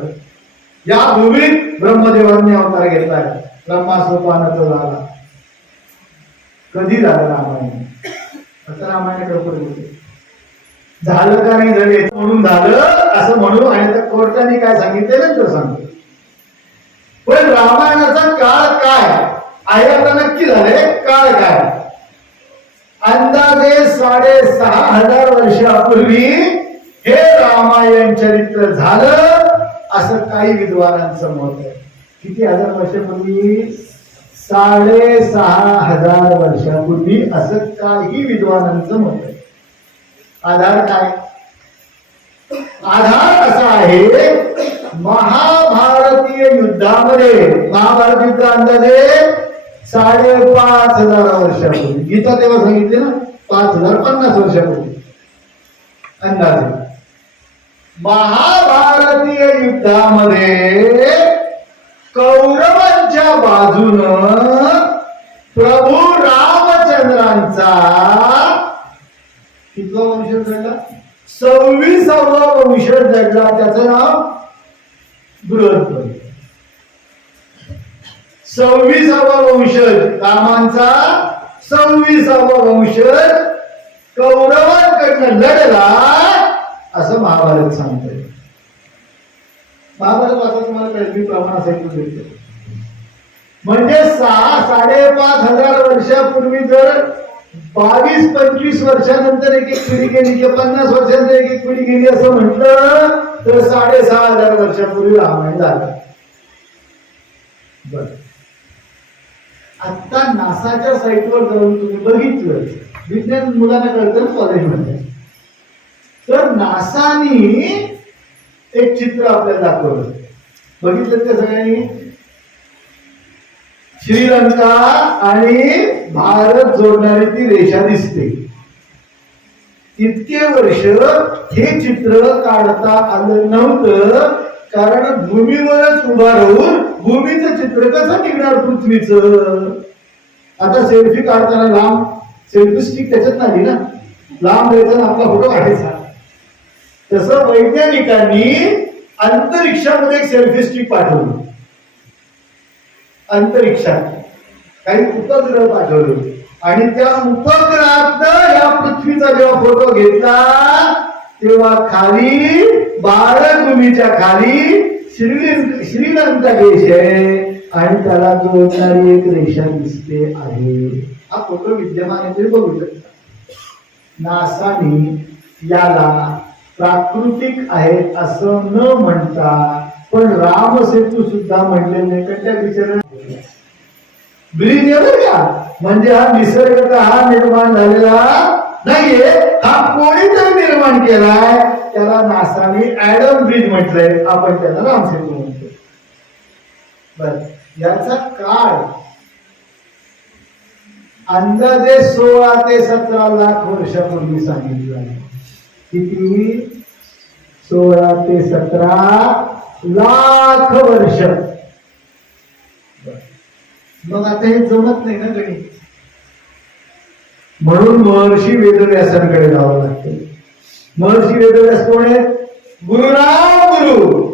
या भूमीत ब्रह्मदेवांनी अवतार घेतलाय, ब्रह्मास्वपानाचा झाला. कधी झालं रामायण? आता रामायणाकडे होते झालं का नाही झाले म्हणून झालं असं म्हणून, आणि त्या कोर्टाने काय सांगितलं ना तो सांगतो. पण रामायणाचा काळ काय आहे आता नक्की झाले. काळ काय? अंदाजे 6,500 वर्षापूर्वी हे रामायण चरित्र झालं असं काही विद्वानांचं मत आहे. किती हजार वर्षापूर्वी? 6,500 वर्षापूर्वी असं काही विद्वानांचं मत आहे. आधार काय? आधार असा आहे, महाभारतीय युद्धामध्ये, महाभारत युद्ध अंदाजे 5,500 वर्षापूर्वी, गीता तेव्हा सांगितले ना 5,050 वर्षापूर्वी अंदाजे. महाभारतीय युद्धामध्ये कौरवांच्या बाजूनं प्रभू रामचंद्रांचा कितवा वंशज जडला? 26वा वंशज जडला. त्याचं नाव बृहस्पती. 26वा वंशज रामांचा, 26वा वंशज कौरवांकडनं लढला असं महाभारत सांगतंय. महाभारत वाचा तुम्हाला कळली प्रमाण असायचं. म्हणजे 5,500 वर्षापूर्वी जर 22-25 वर्षानंतर एक एक पिढी गेली किंवा 50 वर्षानंतर एक एक पिढी गेली असं म्हटलं तर 6,500 वर्षापूर्वी रामायण झालं. बर, आता नासाच्या साईटवर जाऊन तुम्ही बघितलं, विज्ञान मुलांना कळतं कॉलेजमध्ये, तर नासानी एक चित्र आपल्याला दाखवलं. बघितलं त्या सगळ्यांनी? श्रीलंका आणि भारत जोडणारी ती रेषा दिसते. इतके वर्ष हे चित्र काढता आलं नव्हतं, कारण भूमीवरच उभा राहून भूमीचं चित्र कसं निघणार पृथ्वीचं. आता सेल्फी काढताना लांब सेल्फी स्टिक त्याच्यात नाही ना, लांब द्यायचा आपला फोटो काढायचा. तसं वैज्ञानिकांनी अंतरिक्षामध्ये एक सेल्फी स्टिक पाठवली. अंतरिक्षात काही उपग्रह पाठवले आणि त्या उपग्रहात या पृथ्वीचा जेव्हा फोटो घेतला तेव्हा खाली बाळभूमीच्या खाली श्रीलंका देश आहे आणि त्याला जोडणारी एक रेषा दिसते आहे. हा फोटो विद्यमान आहे, तुम्ही बघू शकता. नासाने याला प्राकृतिक आहेत असं न म्हणता, पण रामसेतू सुद्धा म्हणले नाही तर त्या बिचारा ब्रिज आहे का, म्हणजे हा निसर्गतः निर्माण झालेला नाहीये, हा कोणीतरी निर्माण केलाय. त्याला नासाने ऍडम ब्रिज म्हटलंय, आपण त्याला रामसेतू म्हणतो. बर, याचा काळ अंदाजे 16 ते 17 लाख वर्षापूर्वी सांगितलं आहे. किती? 16 ते 17 लाख वर्ष. मग आता हे जमत नाही ना गणित, म्हणून महर्षी वेदव्यासांकडे जावं लागतं. महर्षी वेदव्यास कोण आहे? गुरुराम गुरु.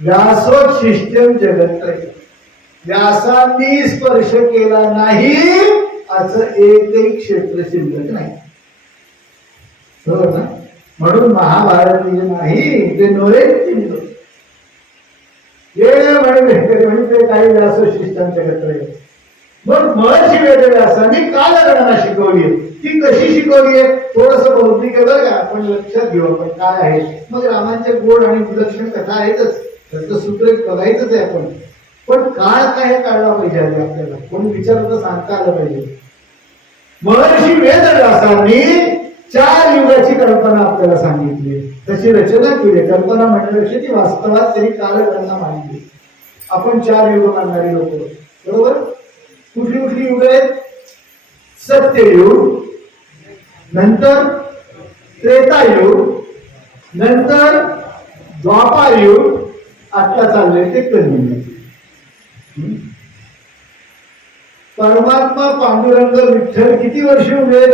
व्यासोच्छिष्टम जगत्त्रयम्. व्यासांनी स्पर्श केला नाही असं एकही क्षेत्र शिल्लक नाही. बरोबर ना? म्हणून महाभारत नाही ते नोरेंची येणे म्हणजे काही व्यासोच्छिष्टांच्या जगत्त्रयम्. मग महर्षी वेदव्यासांनी कालगणना शिकवली. ती कशी शिकवली आहे? थोडस बौद्धिक आहे बरं का, आपण लक्षात घेऊ आपण काय आहे. मग रामांचे गोड आणि विलक्षण कथा आहेतच, त्याचं सूत्र बघायचंच आहे आपण. पण काळ काय हे कळला पाहिजे आपल्याला, कोणी विचारलं सांगता आलं पाहिजे. महर्षी वेदव्यासांनी 4 युगाची कल्पना आपल्याला सांगितली, तशी रचना केली. कल्पना म्हणण्यापेक्षा ती वास्तवात तरी कालगणना मांडली. आपण 4 युग मानणारी लोक, बरोबर? कुठली कुठली युग आहेत? सत्ययुग, नंतर त्रेतायुग, नंतर द्वापारयुग, आता चाललंय ते कलियुग. परमात्मा पांडुरंग विठ्ठल किती वर्ष उभे?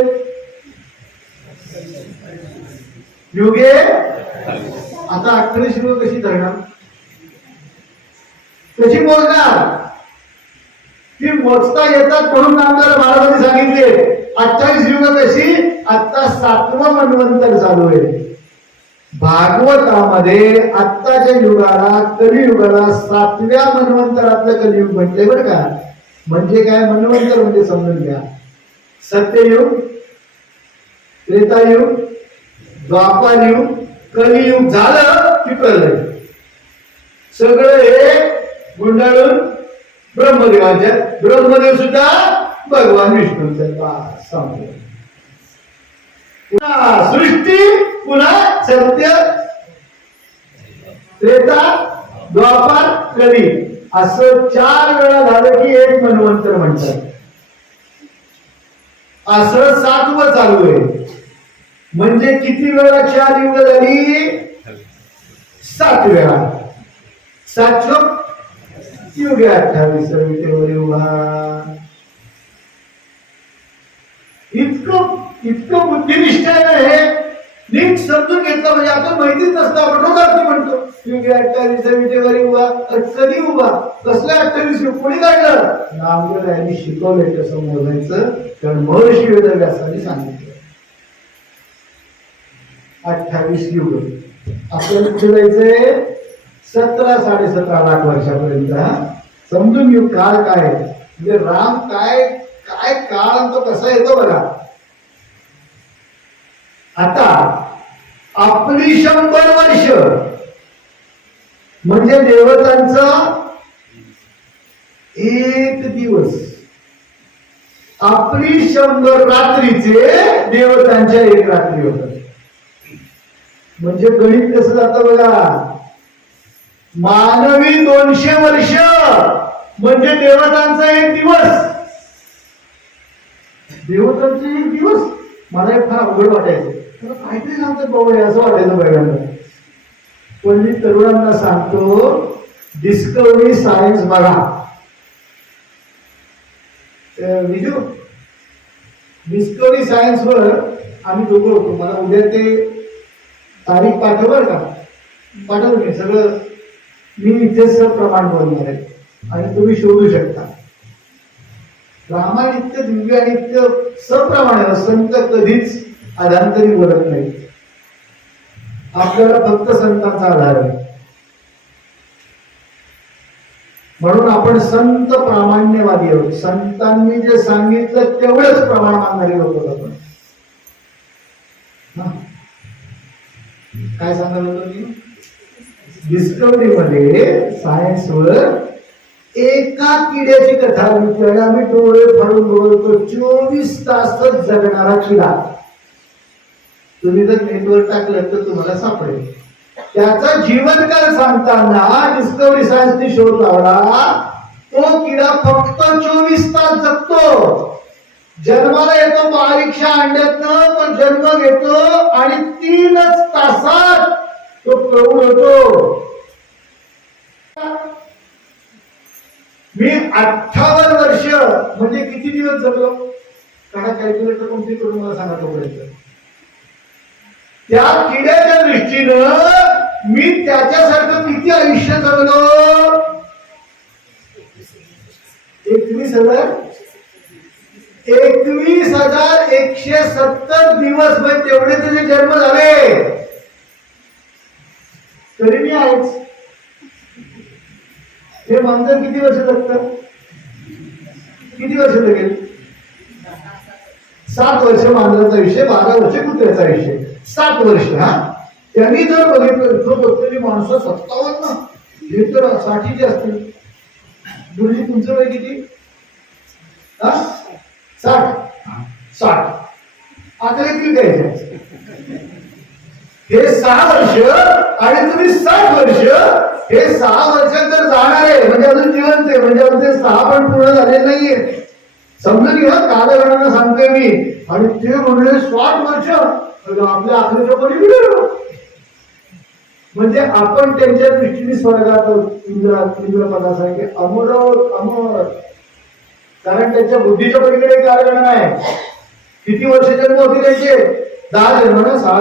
युगे. आता 28 युग कशी धरणार, कशी मोजणार? ती मोजता येतात म्हणून आपल्याला महाराजांनी सांगितले 28 युग कशी. आता 7वं मन्वंतर चालू आहे. भागवतामध्ये आत्ताच्या युगाला कलियुगाला 7व्या मन्वंतरातलं कलियुग म्हटलंय बरं का. म्हणजे काय? मन्वंतर म्हणजे समजून घ्या. सत्ययुग, त्रेतायुग, द्वापारयुग, कलियुग झालं की कळलंय. सगळं हे गुंडाळून ब्रह्मदेवाच्या, ब्रह्मदेव सुद्धा भगवान विष्णूंचा सांगतो. पुन्हा सृष्टी, पुन्हा सत्य, त्रेता, द्वापार, कली असं 4 वेळा झालं की एक मन्वंतर म्हणतात. असं 7वं चालू आहे. म्हणजे किती वेळा 4 युग झाली? 7 वेळा. 7 युगे 28 विटेवर उभा. इतकं बुद्धिनिष्ठ आहे हे. नीट समजून घेतलं म्हणजे आपण माहितीच नसतं, आपण रोज अर्थी म्हणतो युगे 28 विटेवर उभा. कधी उभा? कसल्या 28 युग कोणी काढलं? नामदेवांनी शिकवलंय कसं मोजायचं, कारण महर्षी वेदव्यासांनी सांगितलं 28 युग. आपल्याला कुठे जायचंय? 17-17.5 लाख वर्षापर्यंत. समजून घेऊ काळ काय म्हणजे राम काय काय काळ तो कसा येतो बघा. आता आपली 100 वर्ष म्हणजे देवतांचा 1 दिवस. आपली 100 रात्रीचे देवतांच्या 1 रात्री होतात. म्हणजे गणित कसं जातं बघा. मानवी 200 वर्ष म्हणजे देवतांचा 1 दिवस. देवतांचे 1 दिवस मला एक फार अवघड वाटायचं. काहीतरी सांगतात बाबा असं वाटायचं पहिल्यांदा. पण मी तरुणांना सांगतो डिस्कवरी सायन्स बघा. विजू डिस्कवरी सायन्स वर आम्ही दोघं होतो. मला उद्या ते तारीख पाठवणार का? पाठवलं मी सगळं. मी इथे सप्रमाण बोलणार आहे आणि तुम्ही शोधू शकता. रामायण इतकं दिव्य आणि इतकं सप्रमाण संत कधीच अधांतरी बोलत नाही. आपल्याला फक्त संतांचा आधार आहे. म्हणून आपण संत प्रामाण्यवादी आहोत. संतांनी जे सांगितलं तेवढंच प्रमाण मानणारे लोक आपण. काय सांगाल होतं मी? डिस्कवरी मध्ये सायन्सवर एका किड्याची कथा लिहिली. आम्ही डोळे फाडून बोलतो 24 तासच जगणारा किडा. तुम्ही जर नेटवर टाकलं तर तुम्हाला सापडेल. त्याचा जीवनकाळ सांगताना डिस्कवरी सायन्सने शोध लावला. तो किडा फक्त 24 तास जगतो. जन्माला येतो बारीकशा अंड्यातनं, तो जन्म घेतो आणि 3च तासात तो प्रौढ होतो. मी 58 वर्ष म्हणजे किती दिवस जगलो? काढा कॅल्क्युलेटर कोणती करून मला सांगा तोपर्यंत. त्या किड्याच्या दृष्टीनं मी त्याच्यासारखं किती आयुष्य जगलो? 21,170 दिवस. म्हणजे तेवढे त्याचे जन्म झाले तरी मी आहेच. हे मांजर किती वर्ष जगतं? किती वर्ष जगेल? 7 वर्ष मांजराचं आयुष्य, 12 वर्ष कुत्र्याचं आयुष्य, 7 वर्ष. हा, त्यांनी जर बघितलं जो बघतली माणसं 57, हे तर 60ची असतील. गुरुजी तुमचं वय किती? 60. आता किती द्यायचे? हे 6 वर्ष आणि तुम्ही 60 वर्ष. हे 6 वर्षात जर जाणार आहे म्हणजे अजून जिवंत आहे, म्हणजे अजून ते 6 पण पूर्ण झाले नाहीये. समजून घ्या, कालगणना सांगतोय मी. आणि ते म्हणले 60 वर्ष आपल्या आखरीच्या पलीकडे. म्हणजे आपण त्यांच्या दृष्टीने स्वर्गात इंद्र पदासारखे अमर अमर. कारण त्यांच्या बुद्धीच्या पलीकडे कालगणना आहे. किती वर्ष जन्म होती त्यांचे? 10 जन्म ना, 6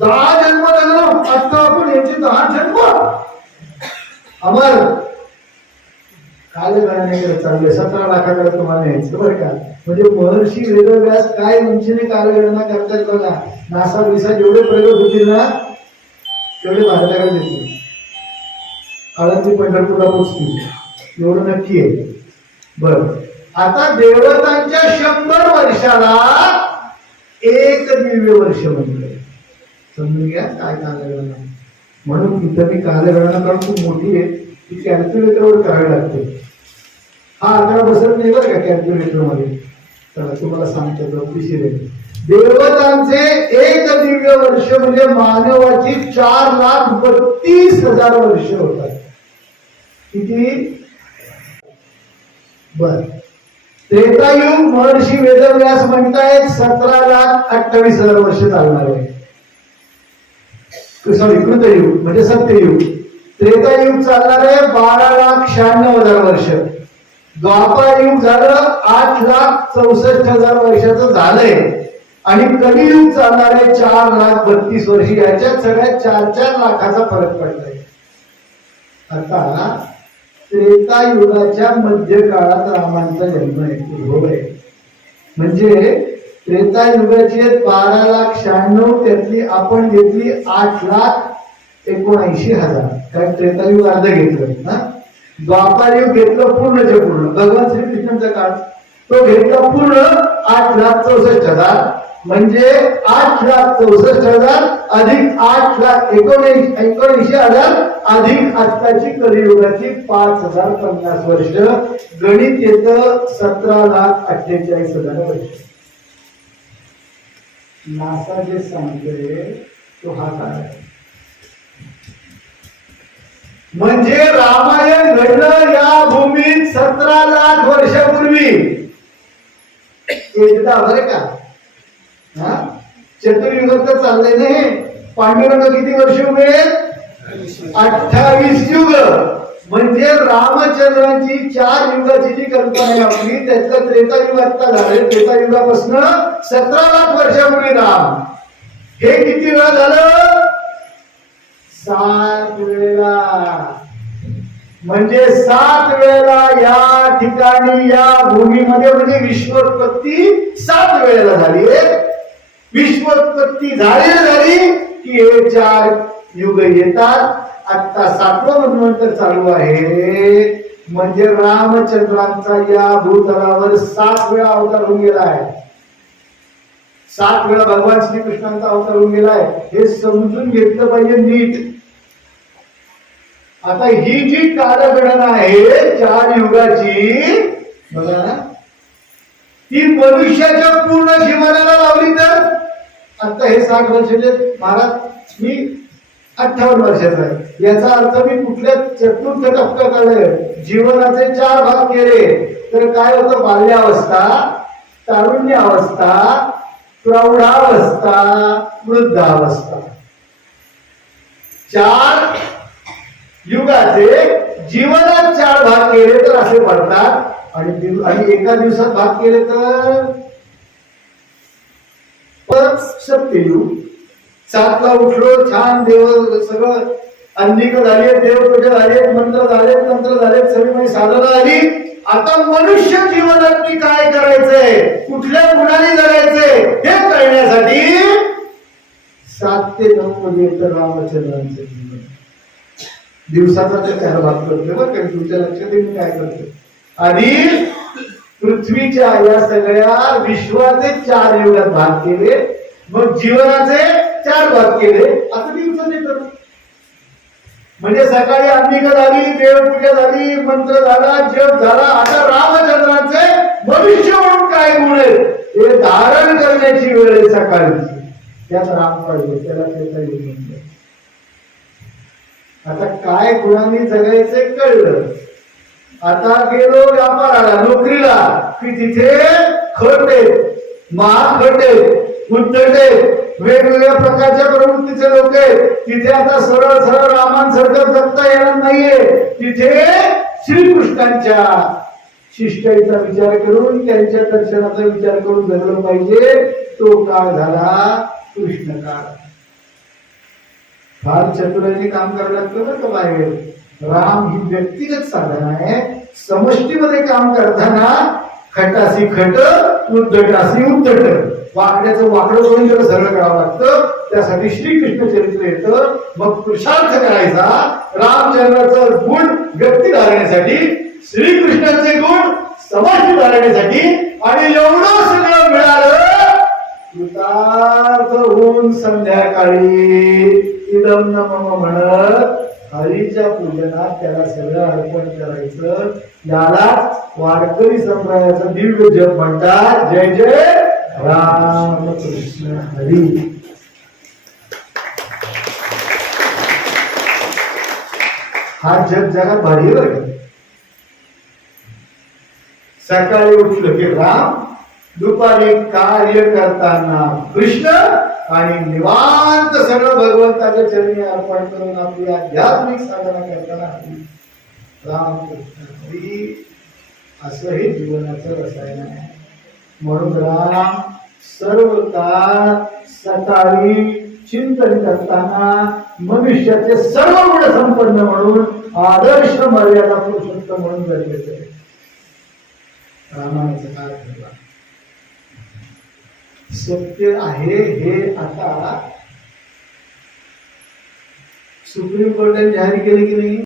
10 जन्म झालं. आता आपण यांचे 10 जन्म अमर. कालगणनेकडे चालले 17 लाखाकडे तुम्हाला न्यायचं बरं का. म्हणजे महर्षी वेदव्यास काय उंचीने कालगणना करतात बघा. नासा बिसा जेवढे प्रयोग होतील ना तेवढे भारताकडे देतील. आळंदी पंढरपूरला पोचतील एवढं नक्की आहे. बर, आता देवतांच्या 100 वर्षाला 1 दिव्य वर्ष म्हणलं. समजून घ्या काय कालगणना. म्हणून इथं मी कालगणना कारण खूप मोठी आहे, ती कॅल्क्युलेटरवर करावी लागते. हा आकडा बसत नाही बरं का कॅल्क्युलेटर मध्ये. तर तुम्हाला सांगतो गमतीशीर आहे. देवतांचे 1 दिव्य वर्ष म्हणजे मानवाची 4,32,000 वर्ष होतात. किती? बर, त्रेतायुग महर्षी वेदव्यास म्हणतायत 17,28,000 वर्ष चालणार आहे. सॉरी, कृतयुग म्हणजे सत्ययुग. त्रेतायुग चालणार आहे 12,96,000 वर्ष. द्वापार युग झालं 8,64,000 वर्षाचं झालंय. आणि कलियुग चालणार आहे 4,32,000 वर्ष. याच्यात सगळ्यात 4-4 लाखाचा फरक पडलाय. आता त्रेतायुगाच्या मध्य काळात रामांचा जन्म आहे. म्हणजे त्रेतायुगाची 12,96,000 त्यातली आपण घेतली 8,79,000. कारण त्रेतायुग अर्ध घेतलं ना. द्वापार युग घेतलं पूर्णच्या पूर्ण. भगवान श्रीकृष्णांचा काळ तो घेतला पूर्ण 8,64,000. म्हणजे 8,64,000 अधिक 8,79,000 अधिक आत्ताची कलियुगाची 5,050 वर्ष. गणित येतं 17,48,000 वर्ष. नासा जे सांगते तो हा काळ आहे. म्हणजे रामायण घडलं या भूमीत 17 लाख वर्षापूर्वी. एकदा बरं का. हा, चतुर्युगात तर चाललंय नाही. पांडुरंग किती वर्ष उभे? 28 युग. म्हणजे रामचंद्रांची 4 युगाची जी कल्पना आहे आपली, त्यातलं त्रेतायुग आता झाले. त्रेतायुगापासून 17 लाख वर्षापूर्वी राम. हे किती वेळा झालं? 7 वेळा. म्हणजे 7 वेळेला या ठिकाणी या भूमीमध्ये म्हणजे विश्वोत्पत्ती 7 वेळेला झाली. विश्वोत्पत्ती झाली की हे 4 युग येतात. आता 7वं मन्वंतर चालू आहे. म्हणजे रामचंद्रांचा या भूतलावर 7 वेळा अवतार होऊन गेला आहे. 7 वेळा भगवान श्रीकृष्णांचा अवतार होऊन गेलाय हे समजून घेतलं पाहिजे नीट. आता ही जी कालगणना आहे 4 युगाची बघा ना, ती मनुष्याच्या पूर्ण जीवनाला लावली तर आता हे 60 वर्षाचे महाराज मी 58 वर्षाचा आहे, याचा अर्थ मी कुठल्या चतुर्थ टप्प्यात आलोय. जीवनाचे 4 भाग केले तर काय होतं? बाल्यावस्था, तारुण्यावस्था, प्रौढावस्था, वृद्धावस्था. 4 युगाचे जीवनात 4 भाग केले तर असे पडतात. आणि एका दिवसात भाग केले तर सत्ययुग. 7ला उठलो, छान देव सगळं अंधिक झाले, देवपूजा झाले, मंत्र झाले, तंत्र झाले, सगळी माझी साधना झाली. आता मनुष्य जीवनात मी काय करायचंय, कुठल्या गुणाने जगायचंय हे कळण्यासाठी 7 ते 9 पर्यंत रामचंद्रांचं जीवन दिवसाचा ते 4 भाग करतोय. बरं का, तुमच्या लक्षात येईल काय करतोय. आणि पृथ्वीच्या या सगळ्या विश्वाचे 4 युगात भाग केले, मग जीवनाचे 4 भाग केले. आता दिवसाचे करू म्हणजे सकाळी अंबिक झाली, देवपूजा झाली, मंत्र झाला, जप झाला. आता रामचंद्रांचे मनुष्य म्हणून काय गुण आहेत हे धारण करण्याची वेळ आहे सकाळची. त्यात राम पाहिजे, त्याला त्याचा युग. आता काय गुणांनी जगायचे कळलं. आता गेलो व्यापाराला, नोकरीला, की तिथे खट आहेत, महाखट आहेत, उद्धट आहेत, वेगवेगळ्या प्रकारच्या प्रवृत्तीचे लोक आहेत. तिथे आता सरळ सरळ रामांसारखं जगता येणार नाहीये. तिथे श्रीकृष्णांच्या शिष्टाईचा विचार करून, त्यांच्या दर्शनाचा विचार करून जगलं पाहिजे. तो काळ झाला कृष्ण काळ. फार चतुराईने काम करायला लागतं बरं का बाहेर. राम ही व्यक्तिगत साधना आहे. समष्टीमध्ये काम करताना खटासी खट, उद्धटासी उद्धट, वाकड्याचं वाकडं करून त्याला सरळ करावं लागतं. त्यासाठी श्रीकृष्ण चरित्र येतं. मग पुरुषार्थ करायचा, रामचंद्राचं गुण व्यक्ती धारण्यासाठी, श्रीकृष्णाचे गुण समष्टी धारण्यासाठी. आणि एवढं सगळं मिळालं, कृतार्थ होऊन संध्याकाळी इदम न मम म्हणत हरीच्या पूजनात त्याला सगळं अर्पण करायचं. याला वारकरी संप्रदायाचा दिव्य जप म्हणतात. जय जय राम कृष्ण हरी. हा जग जगात भारी आहे. सकाळी उठलं की राम, दुपारी कार्य करताना कृष्ण, आणि निवांत सगळं भगवंताच्या चरणी अर्पण करून आपली आध्यात्मिक साधना करताना राम कृष्ण हरी. असं हे जीवनाचं रसायन आहे. म्हणून राम सर्व काळ सकाळी चिंतन करताना मनुष्याचे सर्व गुण संपन्न म्हणून आदर्श मर्यादा पुरुषोत्तम म्हणून गरजेचं आहे. रामायणाचं काय ठरला सत्य आहे हे आता सुप्रीम कोर्टाने जाहीर केले की नाही.